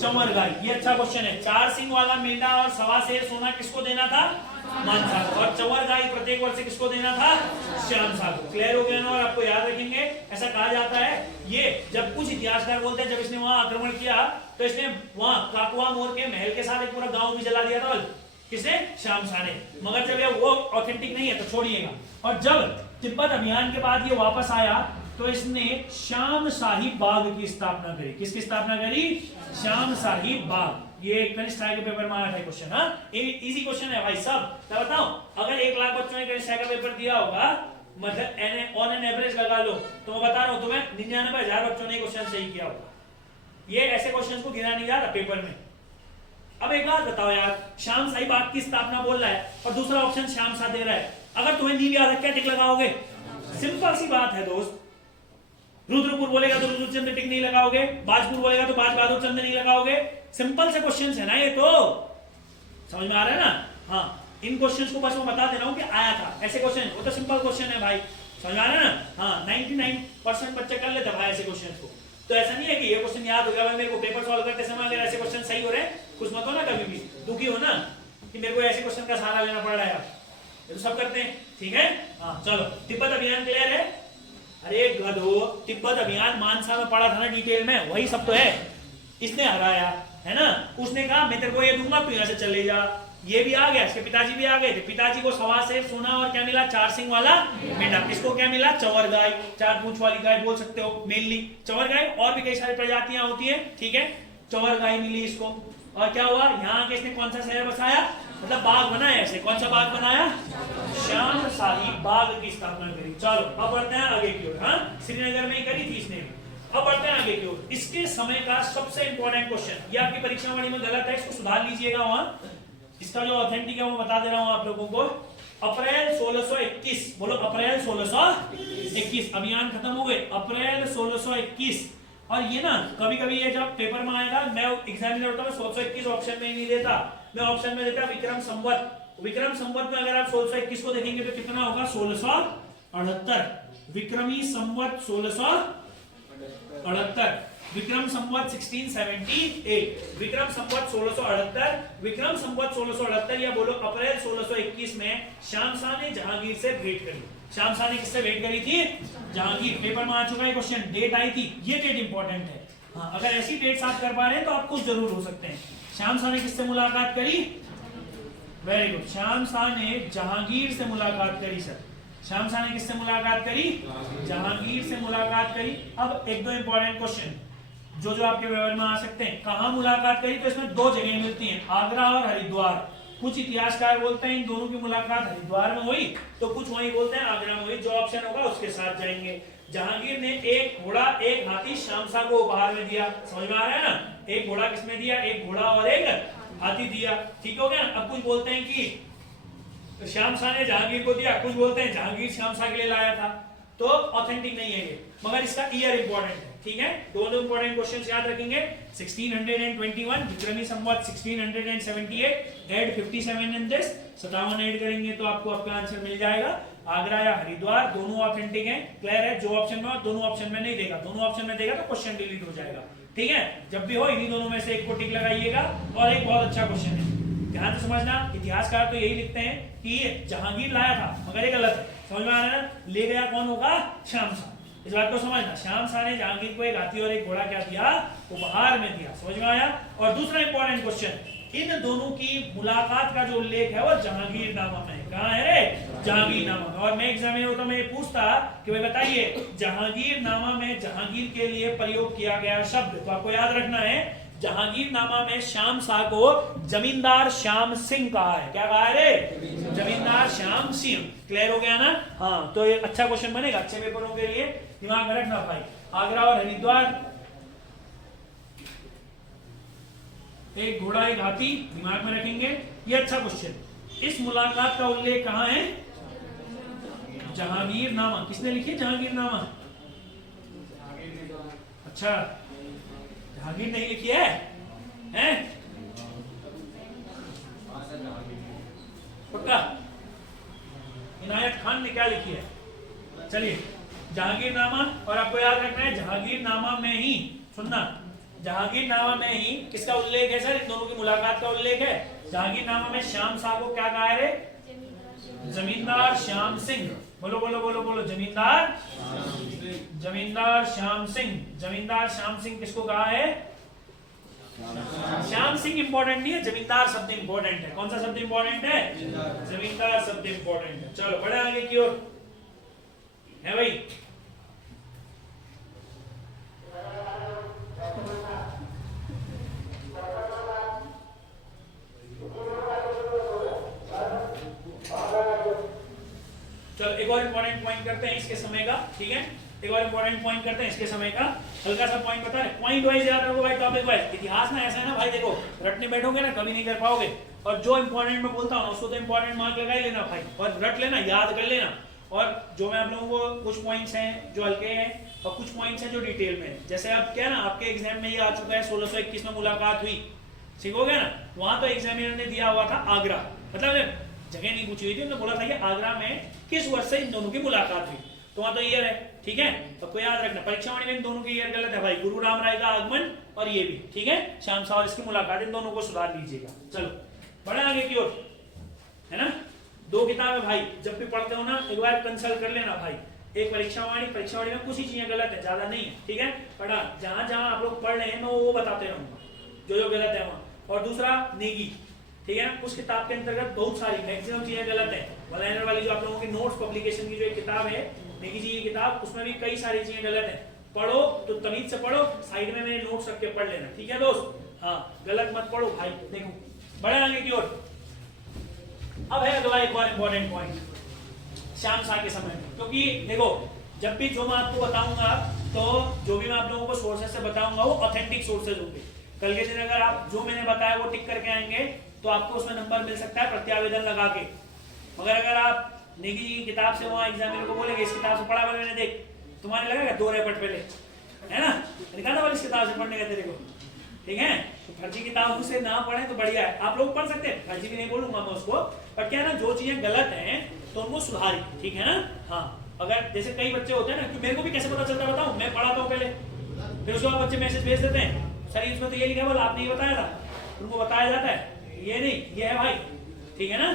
चंवर गाय। ये अच्छा क्वेश्चन है। 4 सिंग वाला मेंढा और 1.25 सेर सोना किसको देना था? मानसा को। और चंवर गाय प्रत्येक वर्ष किसको देना था? श्यामसा को। क्लियर हो गया ना? और आपको याद रखेंगे, ऐसा कहा जाता है, ये जब कुछ इतिहासकार बोलते हैं जब इसने वहां आक्रमण किया तो इसने वहां काकुआ मोर के महल के साथ एक पूरा गांव भी जला दिया था। किसने? श्यामसा ने। मगर जब ये वो ऑथेंटिक नहीं है तो छोड़िएगा। और जब तिब्बत अभियान के बाद ये वापस आया तो इसने श्याम शाही बाग की स्थापना करी। किसकी स्थापना करी? श्याम शाही बाग। ये कनिष्ठ के पेपर में आया था क्वेश्चन। हाँ, इजी क्वेश्चन है भाई साहब। मैं बताऊं, अगर 1 लाख बच्चों ने कनिष्ठ का पेपर दिया होगा, मतलब ऑन एन एवरेज लगा लो, तो मैं बता रहा हूं तुम्हें 99,000 बच्चों ने क्वेश्चन सही किया होगा। ये ऐसे क्वेश्चन को गिना नहीं जा रहा पेपर में। अब एक बात बताओ यार, श्याम शाही बाग की स्थापना बोल रहा है और दूसरा ऑप्शन श्याम सा दे रहा है। अगर तुम्हें नींव याद है क्या टिक लगाओगे? सिंपल सी बात है दोस्त। रुद्रपुर बोलेगा तो रुद्रचंद्र टिक नहीं लगाओगे, बाजपुर बोलेगा तो बाज बहादुर चंद्र नहीं लगाओगे। सिंपल से क्वेश्चंस है ना ये, तो समझ में आ रहा है ना? हाँ, इन क्वेश्चंस को बस मैं बता दे रहा हूं कि आया था ऐसे क्वेश्चन। वो तो सिंपल क्वेश्चन है भाई, समझ में आ रहा है ना? हाँ, 99% बच्चे कर लेते भाई ऐसे क्वेश्चन को। तो ऐसा नहीं है कि ये क्वेश्चन याद हो गया भाई मेरे को, पेपर सॉल्व करते समय अगर ऐसे क्वेश्चन सही हो रहे हैं, कुछ मत हो ना कभी भी दुखी हो ना कि मेरे को ऐसे क्वेश्चन का सहारा लेना पड़ रहा है। ये तो सब करते हैं, ठीक है? हाँ चलो, तिब्बत अभियान क्लियर है? अरे गधो, तिब्बत अभियान मानसा में पढ़ा था ना डिटेल में, वही सब तो है। इसने हराया है ना, उसने कहा मैं तेरे को ये दूंगा, तू यहाँ से चले जा। ये भी आ गया, इसके पिताजी भी आ गए थे। पिताजी को 1.25 सेर सोना और क्या मिला? 4 सिंग वाला मेंढा। इसको क्या मिला? चंवर गाय, 4 पूंछ वाली गाय बोल सकते हो मेनली चंवर गाय। और भी कई सारी प्रजातियां होती है, ठीक है? चंवर गाय मिली इसको। और क्या हुआ? यहाँ के इसने कौन सा शहर बसाया? मतलब बाग बनाया ऐसे। कौन सा बाग बनाया? श्याम शाही बाग की स्थापना करी। चलो अब बढ़ते हैं आगे की ओर। हाँ, श्रीनगर में ही करी थी इसने। अब बढ़ते हैं आगे की ओर। इसके समय का सबसे इंपॉर्टेंट क्वेश्चन, ये आपकी परीक्षा वाणी में गलत है, इसको सुधार लीजिएगा। वहां इसका जो ऑथेंटिक है वो बता दे रहा हूं आप लोगों को। अप्रैल 1621, बोलो अप्रैल 1621, अभियान खत्म हो गए अप्रैल 1621। और ये ना कभी कभी ये जब पेपर में आएगा, मैं एग्जामिनर होता हूँ 1621 ऑप्शन में नहीं देता, मैं ऑप्शन में देता विक्रम संवत। विक्रम संवत में अगर आप 1621 को देखेंगे तो कितना होगा? 1678। विक्रमी संवत 1678, विक्रम संवत 1678, विक्रम संवत 1678, विक्रम संवत 1678 या बोलो अप्रैल 1621 में श्यामसा ने जहांगीर से भेंट करी। श्यामसा ने किससे भेंट करी थी? जहांगीर। पेपर में आ चुका है क्वेश्चन, डेट आई थी, ये डेट इंपॉर्टेंट है। हाँ, अगर ऐसी डेट आप कर पा रहे हैं तो आप खुश जरूर हो सकते हैं। श्यामसा ने किससे मुलाकात करी? वेरी गुड, श्यामसा ने जहांगीर से मुलाकात करी सर। श्यामसा ने किससे मुलाकात करी? जहांगीर से मुलाकात करी। अब एक दो इंपॉर्टेंट क्वेश्चन जो आपके व्यवहार में आ सकते हैं। कहां मुलाकात करी? तो इसमें 2 जगह मिलती हैं, आगरा और हरिद्वार। कुछ इतिहासकार बोलते हैं इन दोनों की मुलाकात हरिद्वार में हुई, तो कुछ वहीं बोलते हैं आगरा में हुई। जो ऑप्शन होगा उसके साथ जाएंगे। जहांगीर ने एक घोड़ा एक हाथी श्यामसा को उपहार में दिया। समझ में आ रहा है ना? एक घोड़ा किसने दिया? एक घोड़ा और एक हाथी दिया। ठीक हो गया? अब कुछ बोलते हैं कि श्यामसा ने जहांगीर को दिया, कुछ बोलते हैं जहांगीर श्यामसा के लिए लाया था। तो ऑथेंटिक नहीं है ये, मगर इसका ईयर इंपॉर्टेंट है, ठीक है? दोनों इंपॉर्टेंट क्वेश्चंस याद रखेंगे। 1621 विक्रमी संवत 1678, ऐड 57 इन दिस, 57 ऐड करेंगे तो आपको आपका आंसर मिल जाएगा। आगरा या हरिद्वार दोनों ऑथेंटिक हैं। क्लियर है? जो ऑप्शन में, दोनों ऑप्शन में नहीं देगा, दोनों ऑप्शन में देगा तो क्वेश्चन डिलीट हो जाएगा। ठीक है? जब भी हो इन्हीं दोनों में से एक को टिक लगाइएगा। और एक बहुत अच्छा क्वेश्चन है, ध्यान से समझना, इतिहासकार तो यही लिखते हैं कि जहांगीर लाया था, मगर ये गलत है। समझ में आ रहा है ना? ले गया कौन होगा? श्याम शाह। इस बात को समझना, श्याम शाह ने जहांगीर को एक हाथी और एक घोड़ा क्या दिया? उपहार में दिया। समझ में आया? और दूसरा इंपॉर्टेंट क्वेश्चन, इन दोनों की मुलाकात का जो उल्लेख है वो जहांगीरनामा में है। कहां है रे? जहांगीरनामा में। और मैं एग्जामिनर होता मैं ये पूछता कि भाई बताइए जहांगीरनामा में जहांगीर के लिए प्रयोग किया गया शब्द, तो आपको याद रखना है जहांगीरनामा में श्याम शाह को जमींदार श्याम सिंह कहा है। क्या कहा है रे? जमींदार श्याम सिंह। क्लियर हो गया ना? हाँ, तो ये अच्छा क्वेश्चन बनेगा अच्छे पेपरों के लिए, दिमाग में रखना भाई। आगरा और हरिद्वार, एक घोड़ा एक हाथी, दिमाग में रखेंगे, ये अच्छा क्वेश्चन। इस मुलाकात का उल्लेख कहां है? जहांगीरनामा। किसने लिखी जहांगीरनामा? अच्छा, जहांगीर नहीं लिखी है, हैं? पक्का? इनायत खान ने क्या लिखी है? चलिए, जहांगीरनामा। और आपको याद रखना है जहांगीरनामा में ही, सुनना, जहांगीरनामा में ही किसका उल्लेख है सर? इन दोनों की मुलाकात का उल्लेख है। जहांगीरनामा में श्याम शाह को क्या कहा है रे? जमींदार श्याम सिंह। बोलो बोलो बोलो बोलो, जमींदार श्याम सिंह। जमींदार श्याम सिंह किसको कहा है? श्याम सिंह इंपॉर्टेंट नहीं है, जमींदार शब्द इंपॉर्टेंट है। कौन सा शब्द इंपॉर्टेंट है? जमींदार शब्द इंपॉर्टेंट है। चलो बढ़े आगे की ओर, है भाई। चलो एक और इंपॉर्टेंट पॉइंट करते हैं इसके समय का, ठीक है? एक और इंपॉर्टेंट पॉइंट करते हैं इसके समय का, हल्का सा पॉइंट बता रहे, पॉइंट वाइज याद रखो भाई, टॉपिक वाइज। इतिहास ना ऐसा है ना भाई, देखो रटने बैठोगे ना कभी नहीं कर पाओगे। और जो इंपॉर्टेंट मैं बोलता हूँ उसको तो इंपॉर्टेंट मार्क लगा ही लेना भाई, और रट लेना, याद कर लेना। और जो मैं आप लोगों को कुछ पॉइंट्स हैं जो हल्के हैं और कुछ पॉइंट्स हैं जो डिटेल में है। जैसे अब क्या ना आपके एग्जाम में ये आ चुका है 1621 में मुलाकात हुई, ठीक हो गया ना? वहां तो एग्जामिनर ने दिया हुआ था आगरा, मतलब जगह नहीं पूछी हुई थी, उन्होंने बोला था कि आगरा में किस वर्ष से इन दोनों की मुलाकात हुई, तो वहां तो ईयर है, ठीक है? सबको याद रखना। परीक्षा वाणी में इन दोनों की ईयर गलत है भाई, गुरु राम राय का आगमन और ये भी, ठीक है? श्याम शाह और इसकी मुलाकात, इन दोनों को सुधार लीजिएगा। चलो बढ़े आगे की ओर, है ना? दो किताबें भाई, जब भी पढ़ते हो ना एक बार कंसल्ट कर लेना भाई। एक परीक्षा वाणी में कुछ ही चीजें गलत है, ज्यादा नहीं है, ठीक है? पढ़ा जहां जहां आप लोग पढ़ रहे हैं मैं वो बताते रहूंगा जो गलत है वहां। और दूसरा नेगी, ठीक है? उस किताब के अंतर्गत बहुत सारी मैक्सिमम चीजें गलत है। वलाइनर वाली जो आप लोगों की नोट्स पब्लिकेशन की जो एक किताब है नेगी जी की किताब, उसमें भी कई सारी चीजें गलत है। पढ़ो तो तमीज से पढ़ो, साइड में मेरे नोट्स रख के पढ़ लेना, ठीक है दोस्त? हाँ, गलत मत पढ़ो भाई। देखो बढ़े आगे की ओर, अब है अगला एक और इंपॉर्टेंट पॉइंट श्याम शाह के समय में, क्योंकि देखो जब भी जो मैं आपको बताऊंगा तो जो भी मैं आप लोगों को सोर्सेज से बताऊंगा वो ऑथेंटिक सोर्सेज होंगे। कल के दिन अगर आप जो मैंने बताया वो टिक करके आएंगे तो आपको उसमें नंबर मिल सकता है प्रत्यावेदन लगा के। मगर अगर आप नेगी जी की किताब से वहां एग्जामिनर को बोलेंगे इस किताब से पढ़ा बोले मैंने, देख तुम्हारे लगेगा 2 रेपट पहले, है ना? लिखा था इस किताब से पढ़ने का तेरे को, ठीक है? तो फर्जी किताबों से ना पढ़े तो बढ़िया है, आप लोग पढ़ सकते हैं, फर्जी भी नहीं बोलूंगा मैं उसको, पर क्या है ना जो चीजें गलत हैं तो उनको सुधारी, ठीक है ना? हाँ, अगर जैसे कई बच्चे होते हैं ना, कि मेरे को भी कैसे पता चलता बताऊं, मैं पढ़ाता हूँ पहले, फिर उसके बाद बच्चे मैसेज भेज देते हैं सर इसमें तो ये लिखा बोला आपने ये बताया था, उनको बताया जाता है ये नहीं, ये है भाई, ठीक है ना?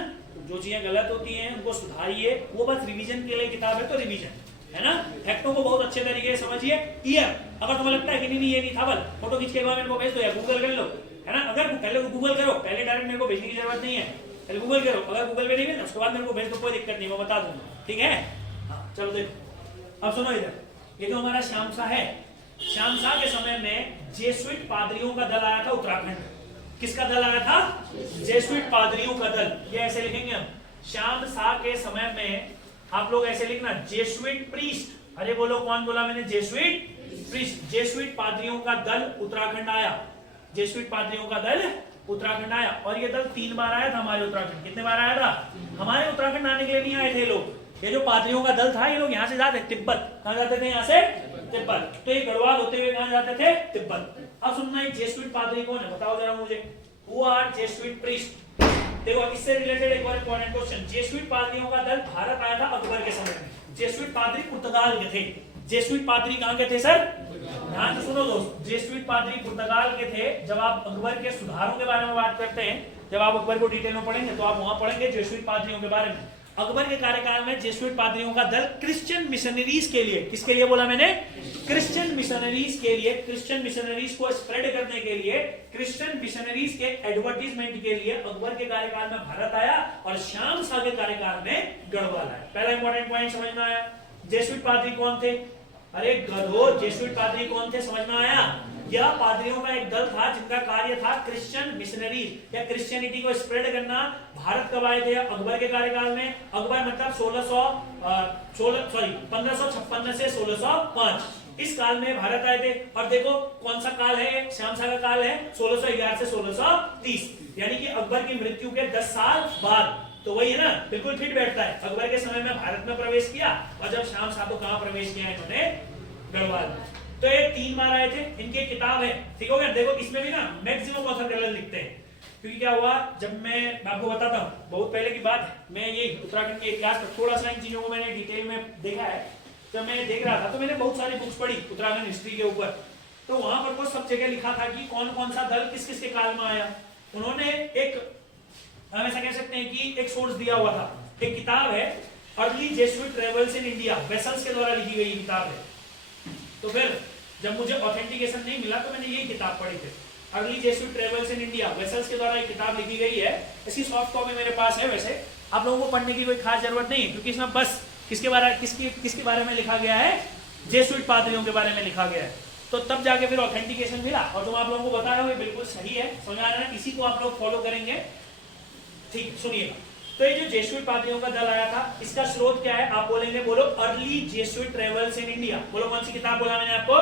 जो चीजें गलत होती हैं उनको सुधारिए, वो बस रिवीजन के लिए किताब है तो रिवीजन, है ना? फैक्टों को बहुत अच्छे तरीके से समझिए। ईयर अगर तुम्हें लगता है कि नहीं ये नहीं था, बल फोटो खींच के एक बार मेरे को भेज दो या गूगल कर लो, है ना? अगर पहले गूगल करो, पहले डायरेक्ट मेरे को भेजने की जरूरत नहीं है, पहले गूगल करो, अगर गूगल पे नहीं भेजना उसके बाद मेरे को भेज दो, कोई दिक्कत नहीं, मैं बता दूंगा, ठीक है? हाँ चलो देखो, अब सुनो इधर, ये जो हमारा श्याम शाह है, श्याम शाह के समय में जेसुइट पादरियों का दल आया था उत्तराखंड। किसका दल आया था? जेसुइट पादरियों का दल। ये ऐसे लिखेंगे हम, श्याम शाह के समय में आप लोग ऐसे लिखना जेसुइट प्रीस्ट। अरे बोलो कौन बोला मैंने? Jesuit priest. जेसुइट पादरियों का दल उत्तराखंड आया, जेसुइट पादरियों का दल उत्तराखंड आया, और ये दल 3 बार आया था हमारे उत्तराखंड। कितने बार आया था? हमारे उत्तराखंड आने के लिए नहीं आए थे लोग, ये जो पादरियों का दल था ये लोग यहाँ से जाते तिब्बत, कहाँ जाते थे? यहाँ से तिब्बत। तो ये गढ़वाल होते हुए कहाँ जाते थे? तिब्बत। अब सुनना है जेसुइट पादरी कौन है, बताओ जरा मुझे, हु आर जेसुइट प्रीस्ट? देखो इससे रिलेटेड एक और इंपॉर्टेंट क्वेश्चन, जेसुइट पादरियों का दल भारत आया था अकबर के समय में। जेसुइट पादरी पुर्तगाल के थे, जेसुइट पादरी कहाँ के थे सर? ध्यान से सुनो दोस्त, जेसुइट पादरी पुर्तगाल के थे। जब आप अकबर के सुधारों के बारे में बात करते हैं, जब आप अकबर को डिटेल में पढ़ेंगे तो आप वहां पढ़ेंगे जेसुइट पादरियों के बारे में। अकबर के कार्यकाल में जेसुइट पादरियों का दल क्रिश्चियन मिशनरीज के लिए, किसके लिए बोला मैंने? क्रिश्चियन मिशनरीज के लिए, क्रिश्चियन मिशनरीज को स्प्रेड करने के लिए, क्रिश्चियन मिशनरीज के एडवर्टीजमेंट के लिए अकबर के कार्यकाल में भारत आया और श्याम शाह के कार्यकाल में गढ़वाल आया। पहला इंपॉर्टेंट पॉइंट समझ में आया। जेसुइट पादरी कौन थे? अरे गधो, जेसुइट पादरी कौन थे समझ में आया? यह पादरियों का एक दल था जिनका कार्य था क्रिश्चियन मिशनरी या क्रिश्चियनिटी को स्प्रेड करना। भारत कब आए थे? अकबर के कार्यकाल में। अकबर मतलब 1556 से 1605 इस काल में भारत आए थे। और देखो कौन सा काल है? श्याम शाह का काल है 1611 से 1630, यानी कि अकबर की मृत्यु के 10 साल बाद। तो वही है ना, बिल्कुल फिट बैठता है। अकबर के समय में भारत में प्रवेश किया और जब श्याम शाह तो कहां प्रवेश किया इन्होंने? गढ़वाल में। तो ये 3 बार आए थे। इनकी किताब है, ठीक हो गया। देखो इसमें भी ना मैक्सिमम ऑथर गलत लिखते हैं, क्योंकि क्या हुआ, जब मैं आपको बताता हूँ, बहुत पहले की बात है, मैं ये उत्तराखंड के इतिहास पर थोड़ा सा इन चीजों को मैंने डिटेल में देखा है। जब मैं देख रहा था तो मैंने बहुत सारी बुक्स पढ़ी उत्तराखंड हिस्ट्री के ऊपर। तो वहां पर वो सब जगह लिखा था कि कौन कौन सा दल किस किस के काल में आया। उन्होंने एक, हम ऐसा कह सकते हैं कि एक सोर्स दिया हुआ था। एक किताब है early Jesuit travels in India, vessels के द्वारा लिखी गई किताब है। तो फिर जब मुझे ऑथेंटिकेशन नहीं मिला तो मैंने यही किताब पढ़ी थी, early Jesuit travels in India, vessels के द्वारा एक किताब लिखी गई है। इसकी सॉफ्ट कॉपी मेरे पास है। वैसे आप लोगों को पढ़ने की कोई खास जरूरत नहीं है, क्योंकि इसमें बस किसके बारे में लिखा गया है? जेसुइट पादरियों के बारे में लिखा गया है। तो तब जाके फिर ऑथेंटिकेशन मिला। और जो आप लोगों को बता रहा हूँ बिल्कुल सही है, समझ आ रहा है? इसी को आप लोग फॉलो करेंगे। ठीक, सुनिएगा। तो ये जो जेसुइट पादरियों का दल आया था, इसका स्रोत क्या है? आप बोलेंगे, बोलो early Jesuit travels in India. बोलो कौन सी किताब बोला मैंने आपको?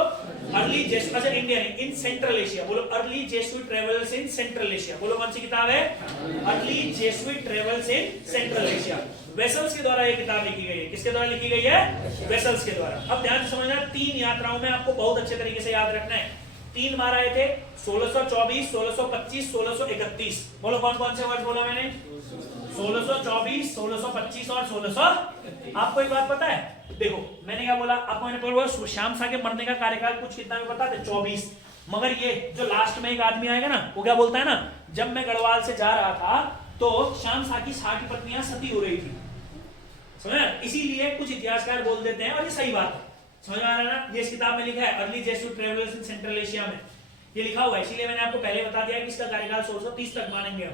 अर्ली जेसुइट, अच्छा इंडिया नहीं, इन सेंट्रल एशिया। बोलो early Jesuit travels in central Asia. बोलो कौन सी किताब है? Early Jesuit travels in central Asia. Vessels के द्वारा ये किताब लिखी गई है। किसके द्वारा लिखी गई है? वेसल्स के द्वारा। अब ध्यान से समझना, 3 यात्राओं में आपको बहुत अच्छे तरीके से याद रखना है। 3 बार आए थे, 1624, 1625, 1631। बोलो कौन कौन से वर्ष बोला मैंने? 1624, 1625 और 1631। आपको एक बात पता है? देखो मैंने क्या बोला आपको, मैंने बोला श्याम शाह के मरने का कार्यकाल कुछ कितना में पता है? 24। मगर ये जो लास्ट में एक आदमी आएगा ना, वो क्या बोलता है ना, जब मैं गढ़वाल से जा रहा था तो श्याम शाह की 60 पत्नियां सती हो रही थी। समझा? इसीलिए कुछ इतिहासकार बोल देते हैं, और ये सही बात है। समझ आ रहा है ना? ये इस किताब में लिखा है, early Jesuit travels in central Asia में ये लिखा हुआ है। इसीलिए मैंने आपको पहले बता दिया कि इसका कार्यकाल 1630 तक मानेंगे हम।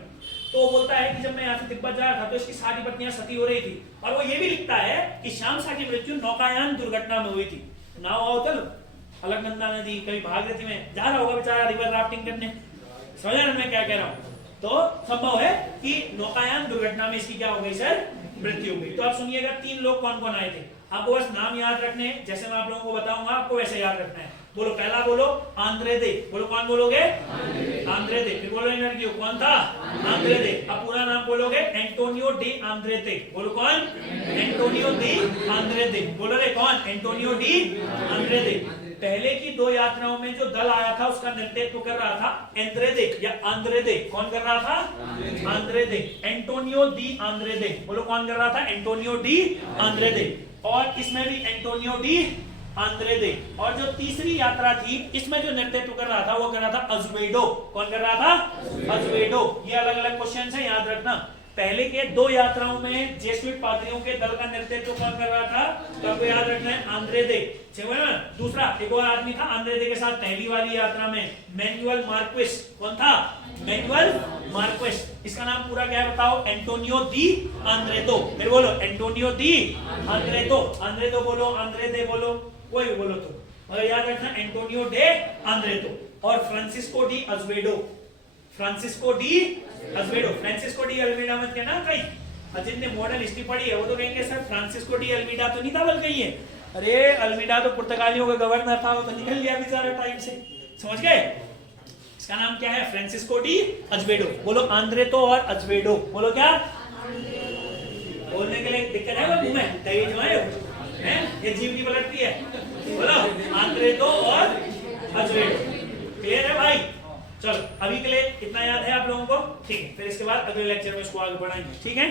तो वो बोलता है कि जब मैं यहाँ से तिब्बत जा रहा था तो इसकी 60 पत्नियां सती हो रही थी। और वो ये भी लिखता है कि श्याम शाह की मृत्यु नौकायान दुर्घटना में हुई थी। नाव आओ चलो, अलकनंदा नदी, कभी भागीरथी में जा रहा होगा बेचारा रिवर राफ्टिंग करने। समझ रहे मैं क्या कह रहा हूँ? तो संभव है कि नौकायान दुर्घटना में इसकी क्या हो गई सर? मृत्यु हो गई। तो आप सुनिएगा 3 लोग कौन कौन आए थे। आपको बस नाम याद रखने हैं, जैसे मैं आप लोगों को बताऊंगा आपको वैसे याद रखना है। बोलो, पहला बोलो आंद्रे दे। बोलो कौन बोलोगे? आंद्रे दे। फिर बोलो लड़कियों, कौन था? आंद्रे दे। अब पूरा नाम बोलोगे, एंटोनियो डी आंद्रे दे। बोलो कौन? एंटोनियो डी आंद्रे दे। बोलो रे कौन? एंटोनियो डी आंद्रे दे। पहले की 2 यात्राओं में जो दल आया था उसका नेतृत्व कर रहा था एंद्रे दे या आंद्रे दे। कौन कर रहा था? आंद्रे दे। एंटोनियो डी आंद्रे दे। बोलो कौन कर रहा था? एंटोनियो डी आंद्रे दे। और इसमें भी एंटोनियो डी आंद्रे दे। और जो तीसरी यात्रा थी इसमें जो नेतृत्व कर रहा था वो कर रहा था अज़वेडो। कौन कर रहा था? अज़वेडो। ये अलग अलग क्वेश्चन है, याद रखना। पहले के 2 यात्राओं में जेसुइट पादरियों के दल का नेतृत्व कौन कर रहा था? तो आपको याद रखना है आंद्रे दे। दूसरा एक और आदमी था आंद्रे दे के साथ पहली वाली यात्रा में, मैनुअल मार्क्वेस। कौन था? Manuel Marques. इसका नाम पूरा क्या है बताओ? Antonio de Andrade. फिर बोलो एंटोनियो दी आंद्रेतो। आंद्रेतो बोलो, आंद्रे दे बोलो, कोई भी बोलो तो, मगर याद रखना एंटोनियो डे आंद्रेतो। और Francisco de Azevedo. Francisco de Azevedo. Francisco de Almeida मत कहना कहीं। जिनने मॉडर्न हिस्ट्री पढ़ी है वो तो कहेंगे सर फ्रांसिस्को डी अल्मीडा तो नहीं था, बल्कि ये, अरे अल्मीडा तो पुर्तगालियों का गवर्नर था, वो तो निकल गया बेचारा टाइम से। समझ गए? इसका नाम क्या है? Francisco de Azevedo. बोलो आंद्रेतो और अज़वेडो। बोलो क्या? बोलने के लिए दिक्कत है वो मुंह में, तेज जो है ये जीवनी पलटती है। बोलो आंद्रेतो और अज़वेडो। क्लियर है भाई? चलो अभी के लिए इतना याद है आप लोगों को, ठीक है। फिर इसके बाद अगले लेक्चर में इसको आगे बढ़ाएंगे, ठीक है।